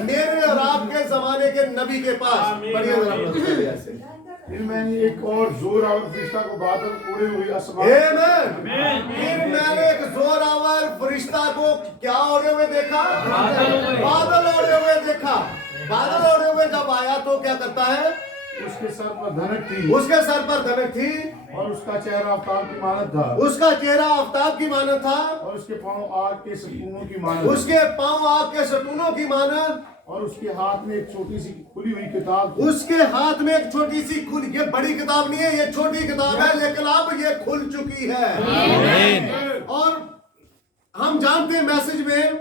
मेरे और आपके जमाने के नबी के पास। पढ़िए जरा 10वें आयत से। फिर मैंने एक और जोर और फरिश्ता को बादल उड़े हुए आसमान आमीन। फिर मैंने एक जोरावर फरिश्ता को क्या ओढ़े हुए देखा? बादल ओढ़े हुए देखा। बादल ओढ़े हुए जब आया तो क्या करता है? उसके सर पर धनक थी उसके सर पर धनक थी और उसका चेहरा आफ्ताब की मानत था उसका चेहरा आफ्ताब की मानत था और उसके पांव आग के सतूनों की मानत उसके पांव आग के सतूनों की मानत और उसके हाथ में एक छोटी सी खुली हुई किताब थी। उसके हाथ में एक छोटी सी खुल ये बड़ी किताब नहीं है, ये छोटी किताब है, लेकिन अब ये खुल चुकी है। आमीन। और हम जानते हैं मैसेज में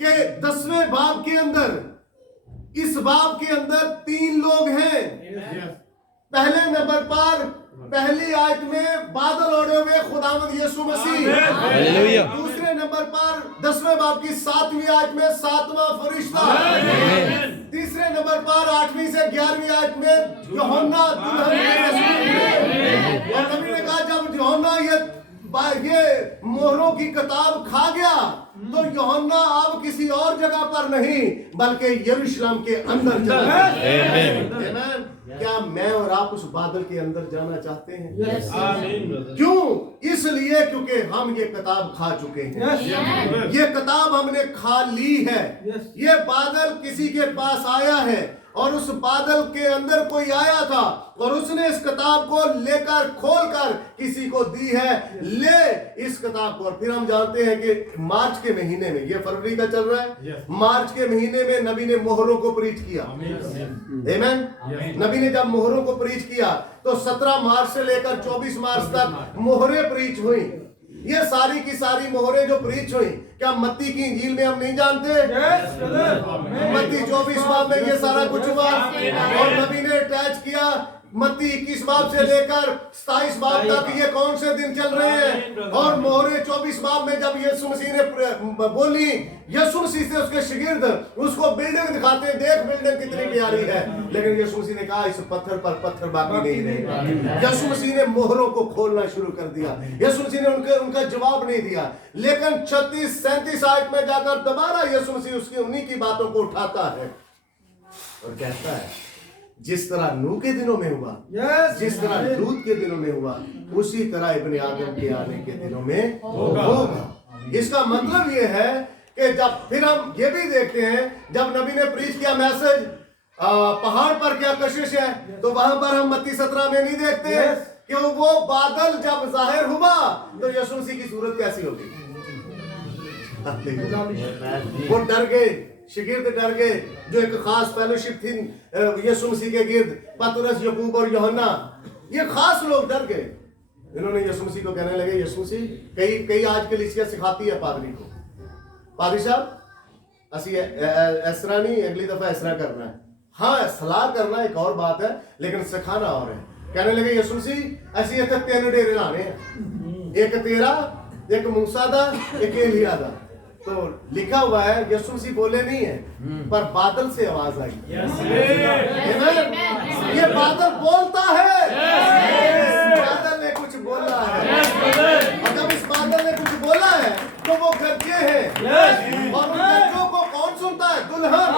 कि 10वें बाब के अंदर, इस बाब के अंदर 3 लोग हैं। पहले नंबर पर पहली आयत में बादल ओढ़े हुए खुदावंद यीशु मसीह। हालेलुया। दूसरे नंबर पर 10वें बाब की 7वीं आयत में 7वां फरिश्ता। तीसरे नंबर पर 8वीं से 11वीं आयत में यूहन्ना दुल्हन के रसूल। और नबी ने कहा जब यूहन्ना ये मोहरों की किताब खा गया तो यूहन्ना अब किसी और जगह पर नहीं बल्कि यरूशलेम के अंदर चला गया। आमीन। क्या मैं और आप उस बादल के अंदर जाना चाहते हैं? क्यों? इसलिए क्योंकि हम ये किताब खा चुके हैं। ये किताब हमने खा ली है। ये बादल किसी के पास आया है और उस बादल के अंदर कोई आया था और उसने इस किताब को लेकर खोलकर किसी को दी है। ले इस किताब को। और फिर हम जानते हैं कि मार्च के महीने में, ये फरवरी का चल रहा है, मार्च के महीने में नबी ने मोहरों को प्रीच किया। आमीन। नबी ने जब मोहरों को प्रीच किया तो 17 मार्च से लेकर 24 मार्च तक मोहरें प्रीच हुई। ये सारी की सारी मोहरें जो प्रीच हुई, क्या मत्ती की इंजील में हम नहीं जानते? मत्ती 24 बाब में ये सारा कुछ हुआ और नबी ने अटैच किया मत्ती 21 बाब से लेकर 27 बाब तक ये कौन से दिन चल रहे हैं। और मोहरे 24 बाब में जब यीशु मसीह ने बोली, यीशु मसीह से उसके शागिर्द उसको बिल्डिंग दिखाते हैं, देख बिल्डिंग कितनी प्यारी है, लेकिन यीशु मसीह ने कहा इस पत्थर पर पत्थर बाकी नहीं रहेगा। यीशु मसीह ने मोहरों को खोलना शुरू कर दिया। यीशु मसीह ने उनका जवाब नहीं दिया, लेकिन 36-37 आयत में जाकर दोबारा यीशु मसीह उसकी उन्हीं की बातों को उठाता है और कहता है जिस तरह नूह के दिनों में हुआ, जिस तरह लूत के दिनों में हुआ, उसी तरह इब्ने आदम के आने के दिनों में होगा। इसका मतलब ये है कि जब फिर हम ये भी देखते हैं जब नबी ने प्रीच किया मैसेज पहाड़ पर क्या कशिश है, तो वहां पर हम मत्ती 17 में नहीं देखते कि वो बादल जब जाहिर हुआ तो यीशु मसीह की सूरत कैसी होगी। वो डर गए, शागिर्द डर गए, जो एक खास फेलोशिप थी यीशु मसीह के गिर्द, पतरस, याकूब और यूहन्ना, ये खास लोग डर गए। इन्होंने यीशु मसीह को कहने लगे, यीशु मसीह कई आज के लिए सिखाती है पादरी को, पादरी साहब असी इस तरह नहीं, अगली दफा इस तरह करना है। हाँ, सलाह करना एक और बात है, लेकिन सिखाना और है। कहने लगे यीशु मसीह ऐसी 3 डेरे लाने हैं, एक तेरा, एक मूसा दा, एक एलिया दा। तो लिखा हुआ है यीशु मसीह बोले नहीं है, पर बादल से आवाज आई। ये बादल बोलता है, बादल ने कुछ बोला है, और जब इस बादल ने कुछ बोला है तो वो गरजे हैं, और उन गरजों को कौन सुनता है? दुल्हन।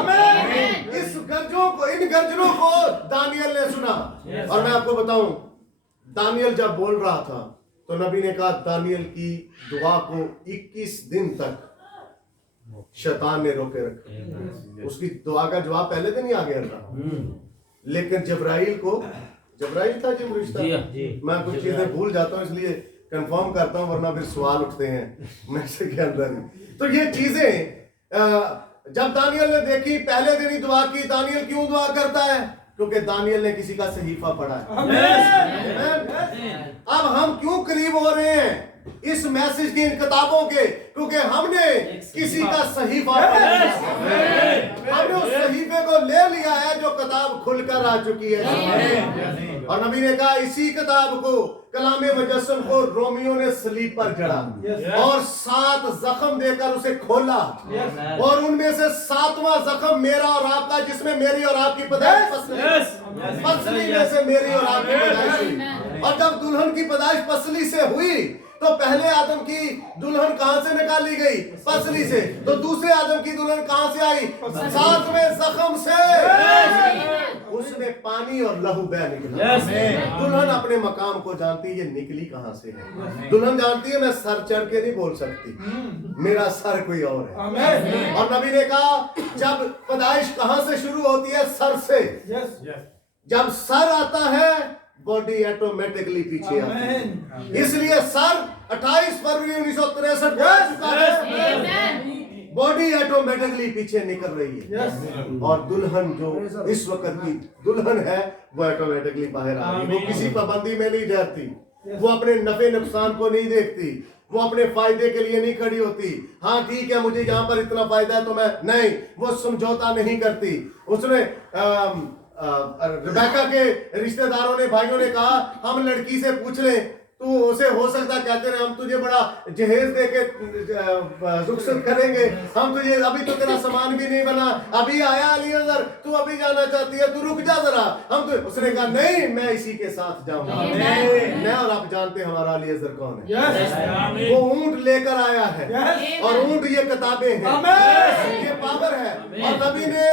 इस गरजों को, इन गर्जनों को दानियल ने सुना। और मैं आपको बताऊं, दानियल जब बोल रहा था तो नबी ने कहा दानियल की दुआ को 21 दिन तक शैतान ने रोके रखा। उसकी दुआ का जवाब पहले दिन ही आ गया था, लेकिन जबराइल था जी फरिश्ता। मैं कुछ चीजें भूल जाता हूँ इसलिए कंफर्म करता हूँ, वरना फिर सवाल उठते हैं मैसेज के अंदर। तो ये चीजें जब दानियल ने देखी, पहले दिन ही दुआ की। दानियल क्यों दुआ करता है? क्योंकि दानियल ने किसी का सहीफा पढ़ा है। अब हम क्यों करीब हो रहे हैं इस मैसेज की, इन किताबों के? क्योंकि हमने किसी का सहीफा पढ़ा, हमने उस सहीफे को ले लिया है जो किताब खुलकर आ चुकी है। और नबी ने कहा इसी किताब को, कलामे मुजस्सम को रोमियो ने सलीब पर जड़ा और 7 जख्म देकर उसे खोला, और उनमें से 7वां जख्म मेरा और आपका, जिसमें मेरी और आपकी पैदाइश पसली में से मेरी और आपकी पैदाइश हुई। और जब दुल्हन की पैदाइश पसली से हुई तो पहले आदम की दुल्हन कहां से निकाली गई? पसली से। तो दूसरे आदम की दुल्हन कहां से आई? 7वें जख्म से। उसमें पानी और लहू बह निकला। दुल्हन अपने मकाम को जानती है, ये निकली कहां से है। दुल्हन जानती है मैं सर चढ़ के नहीं बोल सकती, मेरा सर कोई और है। और नबी ने कहा जब पैदाइश कहां से शुरू होती है? सर से। जब सर आता है बॉडी ऑटोमेटिकली पीछे आती है। इसलिए सर 28 फरवरी 1963 को आ चुका है, बॉडी ऑटोमेटिकली पीछे निकल रही है। और दुल्हन जो इस वक्त की दुल्हन है वो ऑटोमेटिकली बाहर आ रही है। वो किसी पाबंदी में नहीं रहती, वो अपने नफे नुकसान को नहीं देखती, वो अपने फायदे के लिए नहीं खड़ी होती। हाँ ठीक है मुझे यहाँ पर इतना फायदा है तो मैं नहीं, वो समझौता नहीं करती। उसने रिबेका के रिश्तेदारों ने, भाइयों ने कहा हम लड़की से पूछ लें, तू उसे हो सकता कहते रहे हम तुझे बड़ा जहेज दे के रुखसत करेंगे, हम तुझे, अभी तो तेरा सामान भी नहीं बना, अभी आया अली अजहर, तू अभी जाना चाहती है, तू रुक जा जरा, हम तो। उसने कहा नहीं मैं इसी के साथ जाऊंगा। मैं और आप जानते हैं हमारा अली अजहर कौन है। वो ऊंट लेकर आया है और ऊंट ये किताबें हैं, ये पावर है। और नबी ने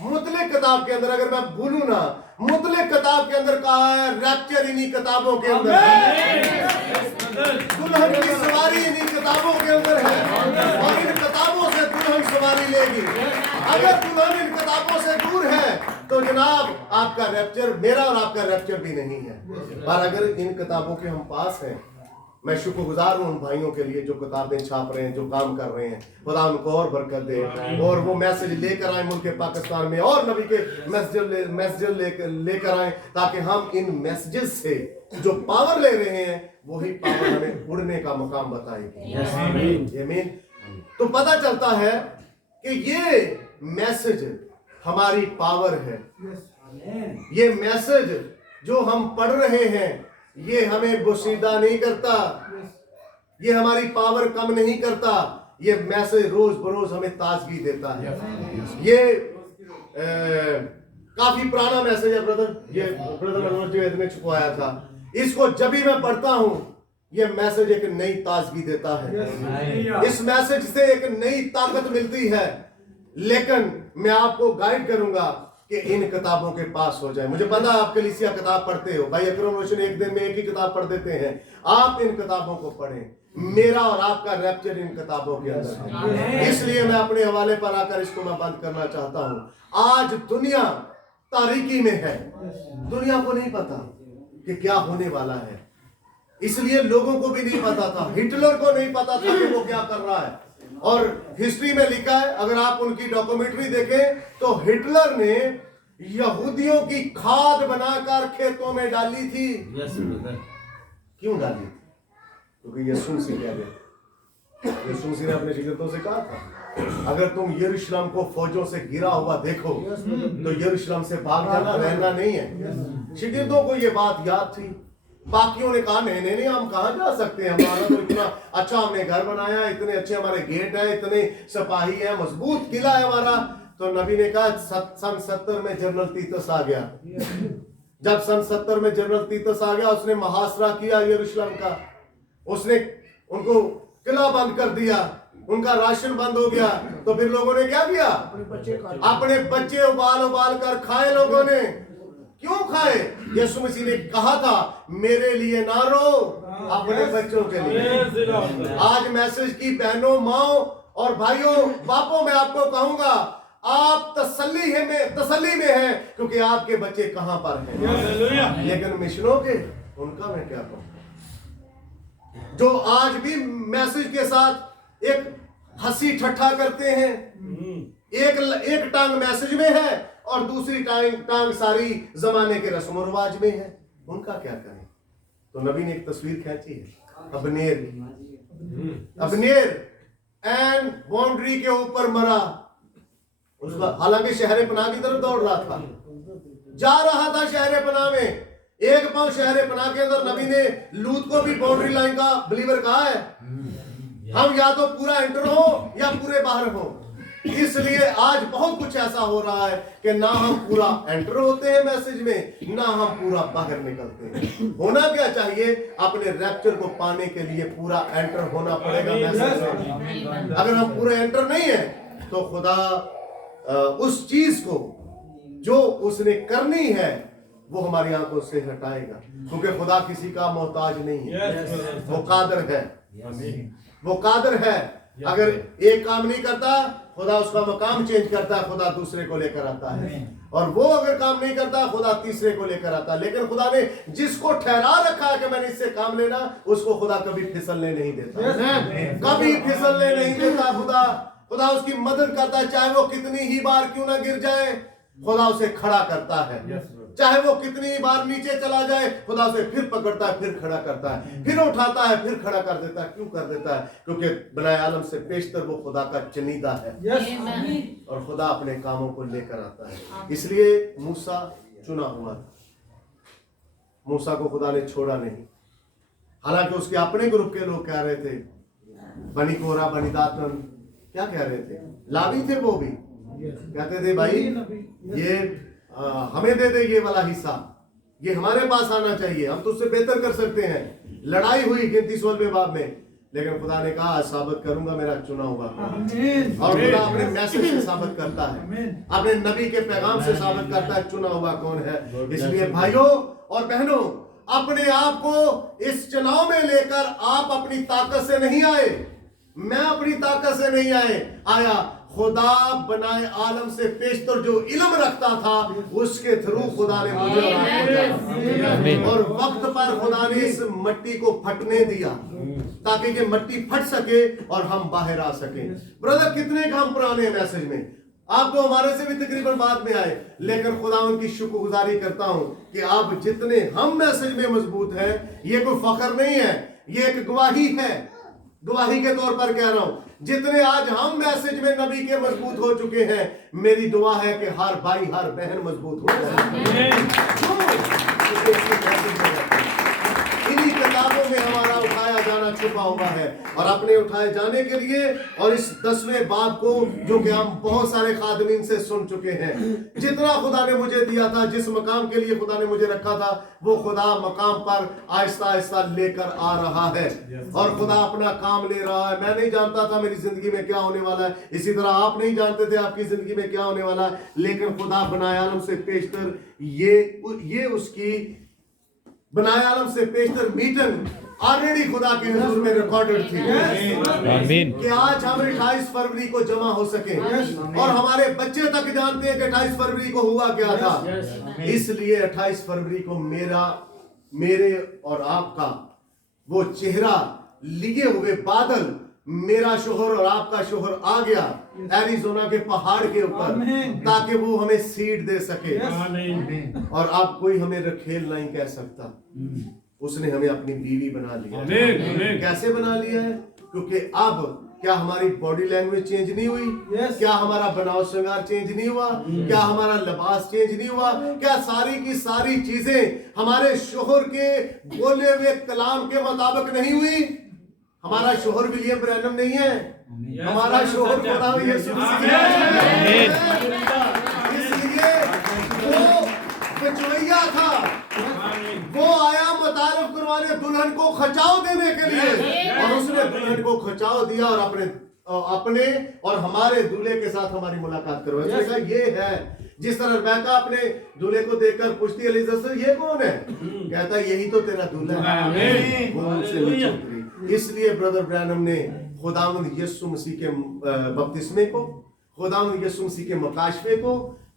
मुतलिक किताब के अंदर, अगर मैं भूलूं ना, मुतलिक किताब के अंदर कहा है रैप्चर इन्हीं किताबों के अंदर है, दुल्हन की सवारी इन्हीं किताबों के अंदर है। और इन किताबों से दुल्हन सवारी लेगी। अगर दुल्हन इन किताबों से दूर है तो जनाब आपका रैप्चर, मेरा और आपका रैप्चर भी नहीं है। पर अगर इन किताबों के हम पास हैं, मैं शुक्रगुजार हूं उन भाइयों के लिए जो किताबें छाप रहे हैं, जो काम कर रहे हैं। खुदा उनको और बरकत दे और वो मैसेज लेकर आए मुल्क पाकिस्तान में, और नबी के मैसेज लेकर आए, ताकि हम इन मैसेजेस से जो पावर ले रहे हैं वही पावर हमें उड़ने का मकाम बताएगी। आमीन। तो पता चलता है कि ये मैसेज हमारी पावर है। ये मैसेज जो हम पढ़ रहे हैं ये हमें बोशीदा नहीं करता, ये हमारी पावर कम नहीं करता, ये मैसेज रोज बरोज हमें ताजगी देता है। ये काफी पुराना मैसेज है ब्रदर, ये ब्रदर मनोज जी ने छुपाया था। इसको जब भी मैं पढ़ता हूं ये मैसेज एक नई ताजगी देता है। इस मैसेज से एक नई ताकत मिलती है। लेकिन मैं आपको गाइड करूंगा कि इन किताबों के पास हो जाए। मुझे पता है आप कलीसिया किताब पढ़ते हो, भाई अकरम रोशन एक दिन में एक ही किताब पढ़ देते हैं। आप इन किताबों को पढ़ें, मेरा और आपका रैप्चर इन किताबों के अंदर है। इसलिए मैं अपने हवाले पर आकर इसको मैं बंद करना चाहता हूं। आज दुनिया तारीकी में है, दुनिया को नहीं पता कि क्या होने वाला है, इसलिए लोगों को भी नहीं पता था। हिटलर को नहीं पता था कि वो क्या कर रहा है। और हिस्ट्री में लिखा है, अगर आप उनकी डॉक्यूमेंट्री देखें तो हिटलर ने यहूदियों की खाद बनाकर खेतों में डाली थी। क्यों डाली? क्योंकि यीशु मसीह कह गए, यीशु मसीह ने अपने शिगिर्दों से कहा था अगर तुम यरूशलेम को फौजों से घिरा हुआ देखो तो यरूशलेम से भाग जाना, रहना नहीं है। शिगिर्दों को ये बात याद थी। बाकियों ने कहा नहीं हम कहां जा सकते हैं, हमारा तो इतना अच्छा हमने घर बनाया, इतने अच्छे हमारे गेट है, इतने सिपाही है, मजबूत किला है हमारा। तो नबी ने कहा सन 70 में जनरल तीतस आ गया। जब सन 70 में जनरल तीतस आ गया, उसने महासरा किया यरूशलेम का, उसने उनको किला बंद कर दिया, उनका राशन बंद हो गया। तो फिर लोगों ने क्या किया? अपने बच्चे उबाल उबाल कर खाए लोगों ने। क्यों खाए? यीशु मसीह ने कहा था मेरे लिए ना रो, अपने बच्चों के लिए। आज मैसेज की बहनों, माओ और भाइयों, बापों, मैं आपको कहूंगा आप तसल्ली में हैं क्योंकि आपके बच्चे कहां पर हैं। लेकिन मिशनों के, उनका मैं क्या कहूं, जो आज भी मैसेज के साथ एक हंसी ठट्ठा करते हैं। एक टांग मैसेज में है और दूसरी टांग सारी जमाने के रस्म रिवाज में है, उनका क्या करें? तो नबी ने एक तस्वीर खींची है, अबनेर एंड बाउंड्री के ऊपर मरा। उसका हालांकि शहर पनाह की तरफ दौड़ रहा था, जा रहा था शहर पनाह में। एक पांव शहर पनाह के अंदर नबी ने लूत को भी बाउंड्री लाइन का बिलीवर कहा है। हम या तो पूरा एंटर हो या पूरे बाहर हो। इसलिए आज बहुत कुछ ऐसा हो रहा है कि ना हम पूरा एंटर होते हैं मैसेज में, ना हम पूरा बाहर निकलते हैं। होना क्या चाहिए? अपने रैप्चर को पाने के लिए पूरा एंटर होना पड़ेगा मैसेज में। अगर हम पूरे एंटर नहीं है तो खुदा उस चीज को जो उसने करनी है वो हमारी आंखों से हटाएगा, क्योंकि खुदा किसी का मोहताज नहीं है। वो कादर है, वो कादर है। अगर एक काम नहीं करता, खुदा उसका मकाम चेंज करता है, खुदा दूसरे को लेकर आता है। और वो अगर काम नहीं करता, खुदा तीसरे को लेकर आता है। लेकिन खुदा ने जिसको ठहरा रखा है कि मैंने इससे काम लेना, उसको खुदा कभी फिसलने नहीं देता, कभी फिसलने नहीं देता। खुदा उसकी मदद करता है, चाहे वो कितनी ही बार क्यों ना गिर जाए, खुदा उसे खड़ा करता है। चाहे वो कितनी बार नीचे चला जाए, खुदा उसे फिर पकड़ता है, फिर खड़ा करता है, फिर उठाता है, फिर खड़ा कर देता है। क्यों कर देता है? क्योंकि बनाए आलम से पेशतर वो खुदा का चुनीदा है और खुदा अपने कामों को लेकर आता है। इसलिए मूसा चुना हुआ था। मूसा को खुदा ने छोड़ा नहीं, हालांकि उसके अपने ग्रुप के लोग कह रहे थे, बनी कोरा बनी दातन क्या कह रहे थे, लावी थे वो भी, कहते थे भाई ये हमें दे दे ये वाला हिस्सा, ये हमारे पास आना चाहिए, हम तो उससे बेहतर कर सकते हैं। लड़ाई हुई गिनती 16वें बाब में, लेकिन खुदा ने कहा साबित करूंगा मेरा चुना हुआ। और खुदा अपने मैसेज से साबित करता है, अपने नबी के पैगाम से साबित करता है चुना हुआ कौन है। इसलिए भाइयों और बहनों, अपने आप को इस चुनाव में लेकर आप अपनी ताकत से नहीं आए, मैं अपनी ताकत से नहीं आया। खुदा बनाए आलम से पेशतर जो इल्म रखता था, उसके थ्रू खुदा ने मुझे और वक्त पर खुदा ने इस मिट्टी को फटने दिया ताकि ये मिट्टी फट सके और हम बाहर आ सके। ब्रदर, कितने काम पुराने मैसेज में, आप तो हमारे से भी तकरीबन बाद में आए, लेकिन खुदा उनकी शुक्रगुजारी करता हूं कि आप जितने हम मैसेज में मजबूत हैं, ये कोई फखर नहीं है, ये एक गवाही है। गवाही के तौर पर कह रहा हूं, जितने आज हम मैसेज में नबी के मजबूत हो चुके हैं, मेरी दुआ है कि हर भाई हर बहन मजबूत हो जाए। इन्हीं किताबों में हमारा उठाया जाना छुपा हुआ है, और अपने उठाए जाने के लिए और इस 10वें बाब को जो कि हम बहुत सारे खादमीन से सुन चुके हैं, जितना खुदा ने मुझे दिया था, जिस मकाम के लिए खुदा ने मुझे रखा था, वो खुदा मकाम पर आहिस्ता आहिस्ता लेकर आ रहा है और खुदा अपना काम ले रहा है। मैं नहीं जानता था मेरी जिंदगी में क्या होने वाला है, इसी तरह आप नहीं जानते थे आपकी जिंदगी में क्या होने वाला है, लेकिन खुदा बनाए आलम से पेशतर ये उसकी बनाए आलम से पेशतर मीटिंग ऑलरेडी खुदा के हुजूर में रिकॉर्डेड थी। आमीन। कि आज हम 28 फरवरी को जमा हो सके और हमारे बच्चे तक जानते हैं कि 28 फरवरी को हुआ क्या था। इसलिए 28 फरवरी को मेरे और आपका वो चेहरा लिए हुए बादल, मेरा शोहर और आपका शोहर आ गया एरिज़ोना के पहाड़ के ऊपर, ताकि वो हमें सीड दे सके। और अब कोई हमें रखेल नहीं कह सकता, उसने हमें अपनी बीवी बना लिया। कैसे बना लिया है? क्योंकि अब क्या हमारी बॉडी लैंग्वेज चेंज नहीं हुई? क्या हमारा बनाव श्रृंगार चेंज नहीं हुआ? क्या हमारा लिबास चेंज नहीं हुआ? क्या सारी की सारी चीजें हमारे शोहर के बोले हुए कलाम के मुताबिक नहीं हुई? हमारा शोहर विलियम ब्रैनम नहीं है, हमारा शोहर खुदा यीशु मसीह है। इसलिए वो बचवैया था, वो आया मुतारफ करवाने, दुल्हन को खचाव देने के लिए, और उसने दुल्हन को खचाव दिया और अपने और हमारे दूल्हे के साथ हमारी मुलाकात करवाई। उसने कहा ये है, जिस तरह रेबेका अपने दूल्हे को देखकर पूछती है एलिजाबेथ से, ये कौन है? कहता है यही तो तेरा दूल्हा है। वो उनसे नीचे उतरी। इसलिए ब्रदर ब्रैनम ने खुदावंद यीशु मसीह के बपतिस्मे को, खुदावंद यीशु मसीह के मुकाशफे को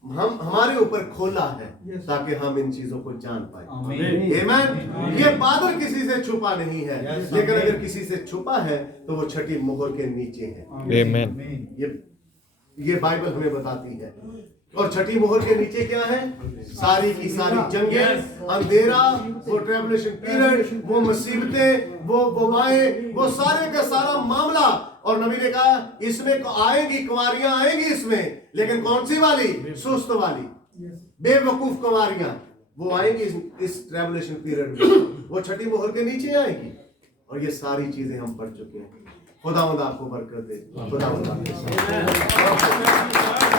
हमारे ऊपर खोला है, ताकि हम इन चीजों को जान पाए। आमीन। ये बादल किसी से छुपा नहीं है, लेकिन अगर किसी से छुपा है तो वो छठी मोहर के नीचे है। आमीन। ये बाइबल हमें बताती है। और छठी मोहर के नीचे क्या है? सारी की सारी जंगें, अंधेरा, वो ट्रिबुलेशन पीरियड, वो मुसीबतें, वो वबाएं, वो सारे का सारा मामला। और नबी ने कहा इसमें आएंगी कुंवारियां, आएंगी इसमें, लेकिन कौन सी वाली? सुस्त वाली, बेवकूफ कुंवारियां, वो आएंगी इस ट्रिबुलेशन पीरियड में, वो छठी मोहर के नीचे आएंगी। और ये सारी चीजें हम पढ़ चुके हैं। खुदावंद आपको बरकत दे। खुदावंद आपके साथ।